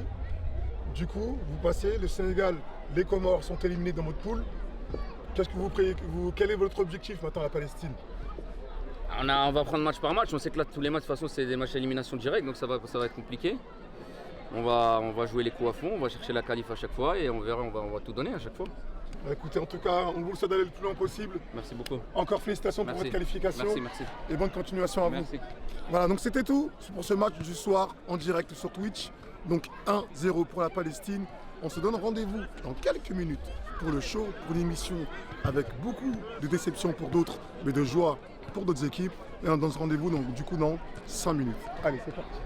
du coup, vous passez, le Sénégal, les Comores sont éliminés dans votre poule. Qu'est-ce que quel est votre objectif maintenant à la Palestine? On va prendre match par match. On sait que là, tous les matchs, de toute façon, c'est des matchs à élimination directe, donc ça va être compliqué. On va jouer les coups à fond, on va chercher la qualif à chaque fois et on verra, on va tout donner à chaque fois. Écoutez, en tout cas, on vous souhaite d'aller le plus loin possible. Merci beaucoup. Encore félicitations pour votre qualification. Merci. Et bonne continuation à vous. Merci. Voilà, donc c'était tout pour ce match du soir en direct sur Twitch. Donc 1-0 pour la Palestine. On se donne rendez-vous dans quelques minutes pour le show, pour l'émission, avec beaucoup de déceptions pour d'autres, mais de joie pour d'autres équipes. Et on donne ce rendez-vous donc du coup dans 5 minutes. Allez, c'est parti.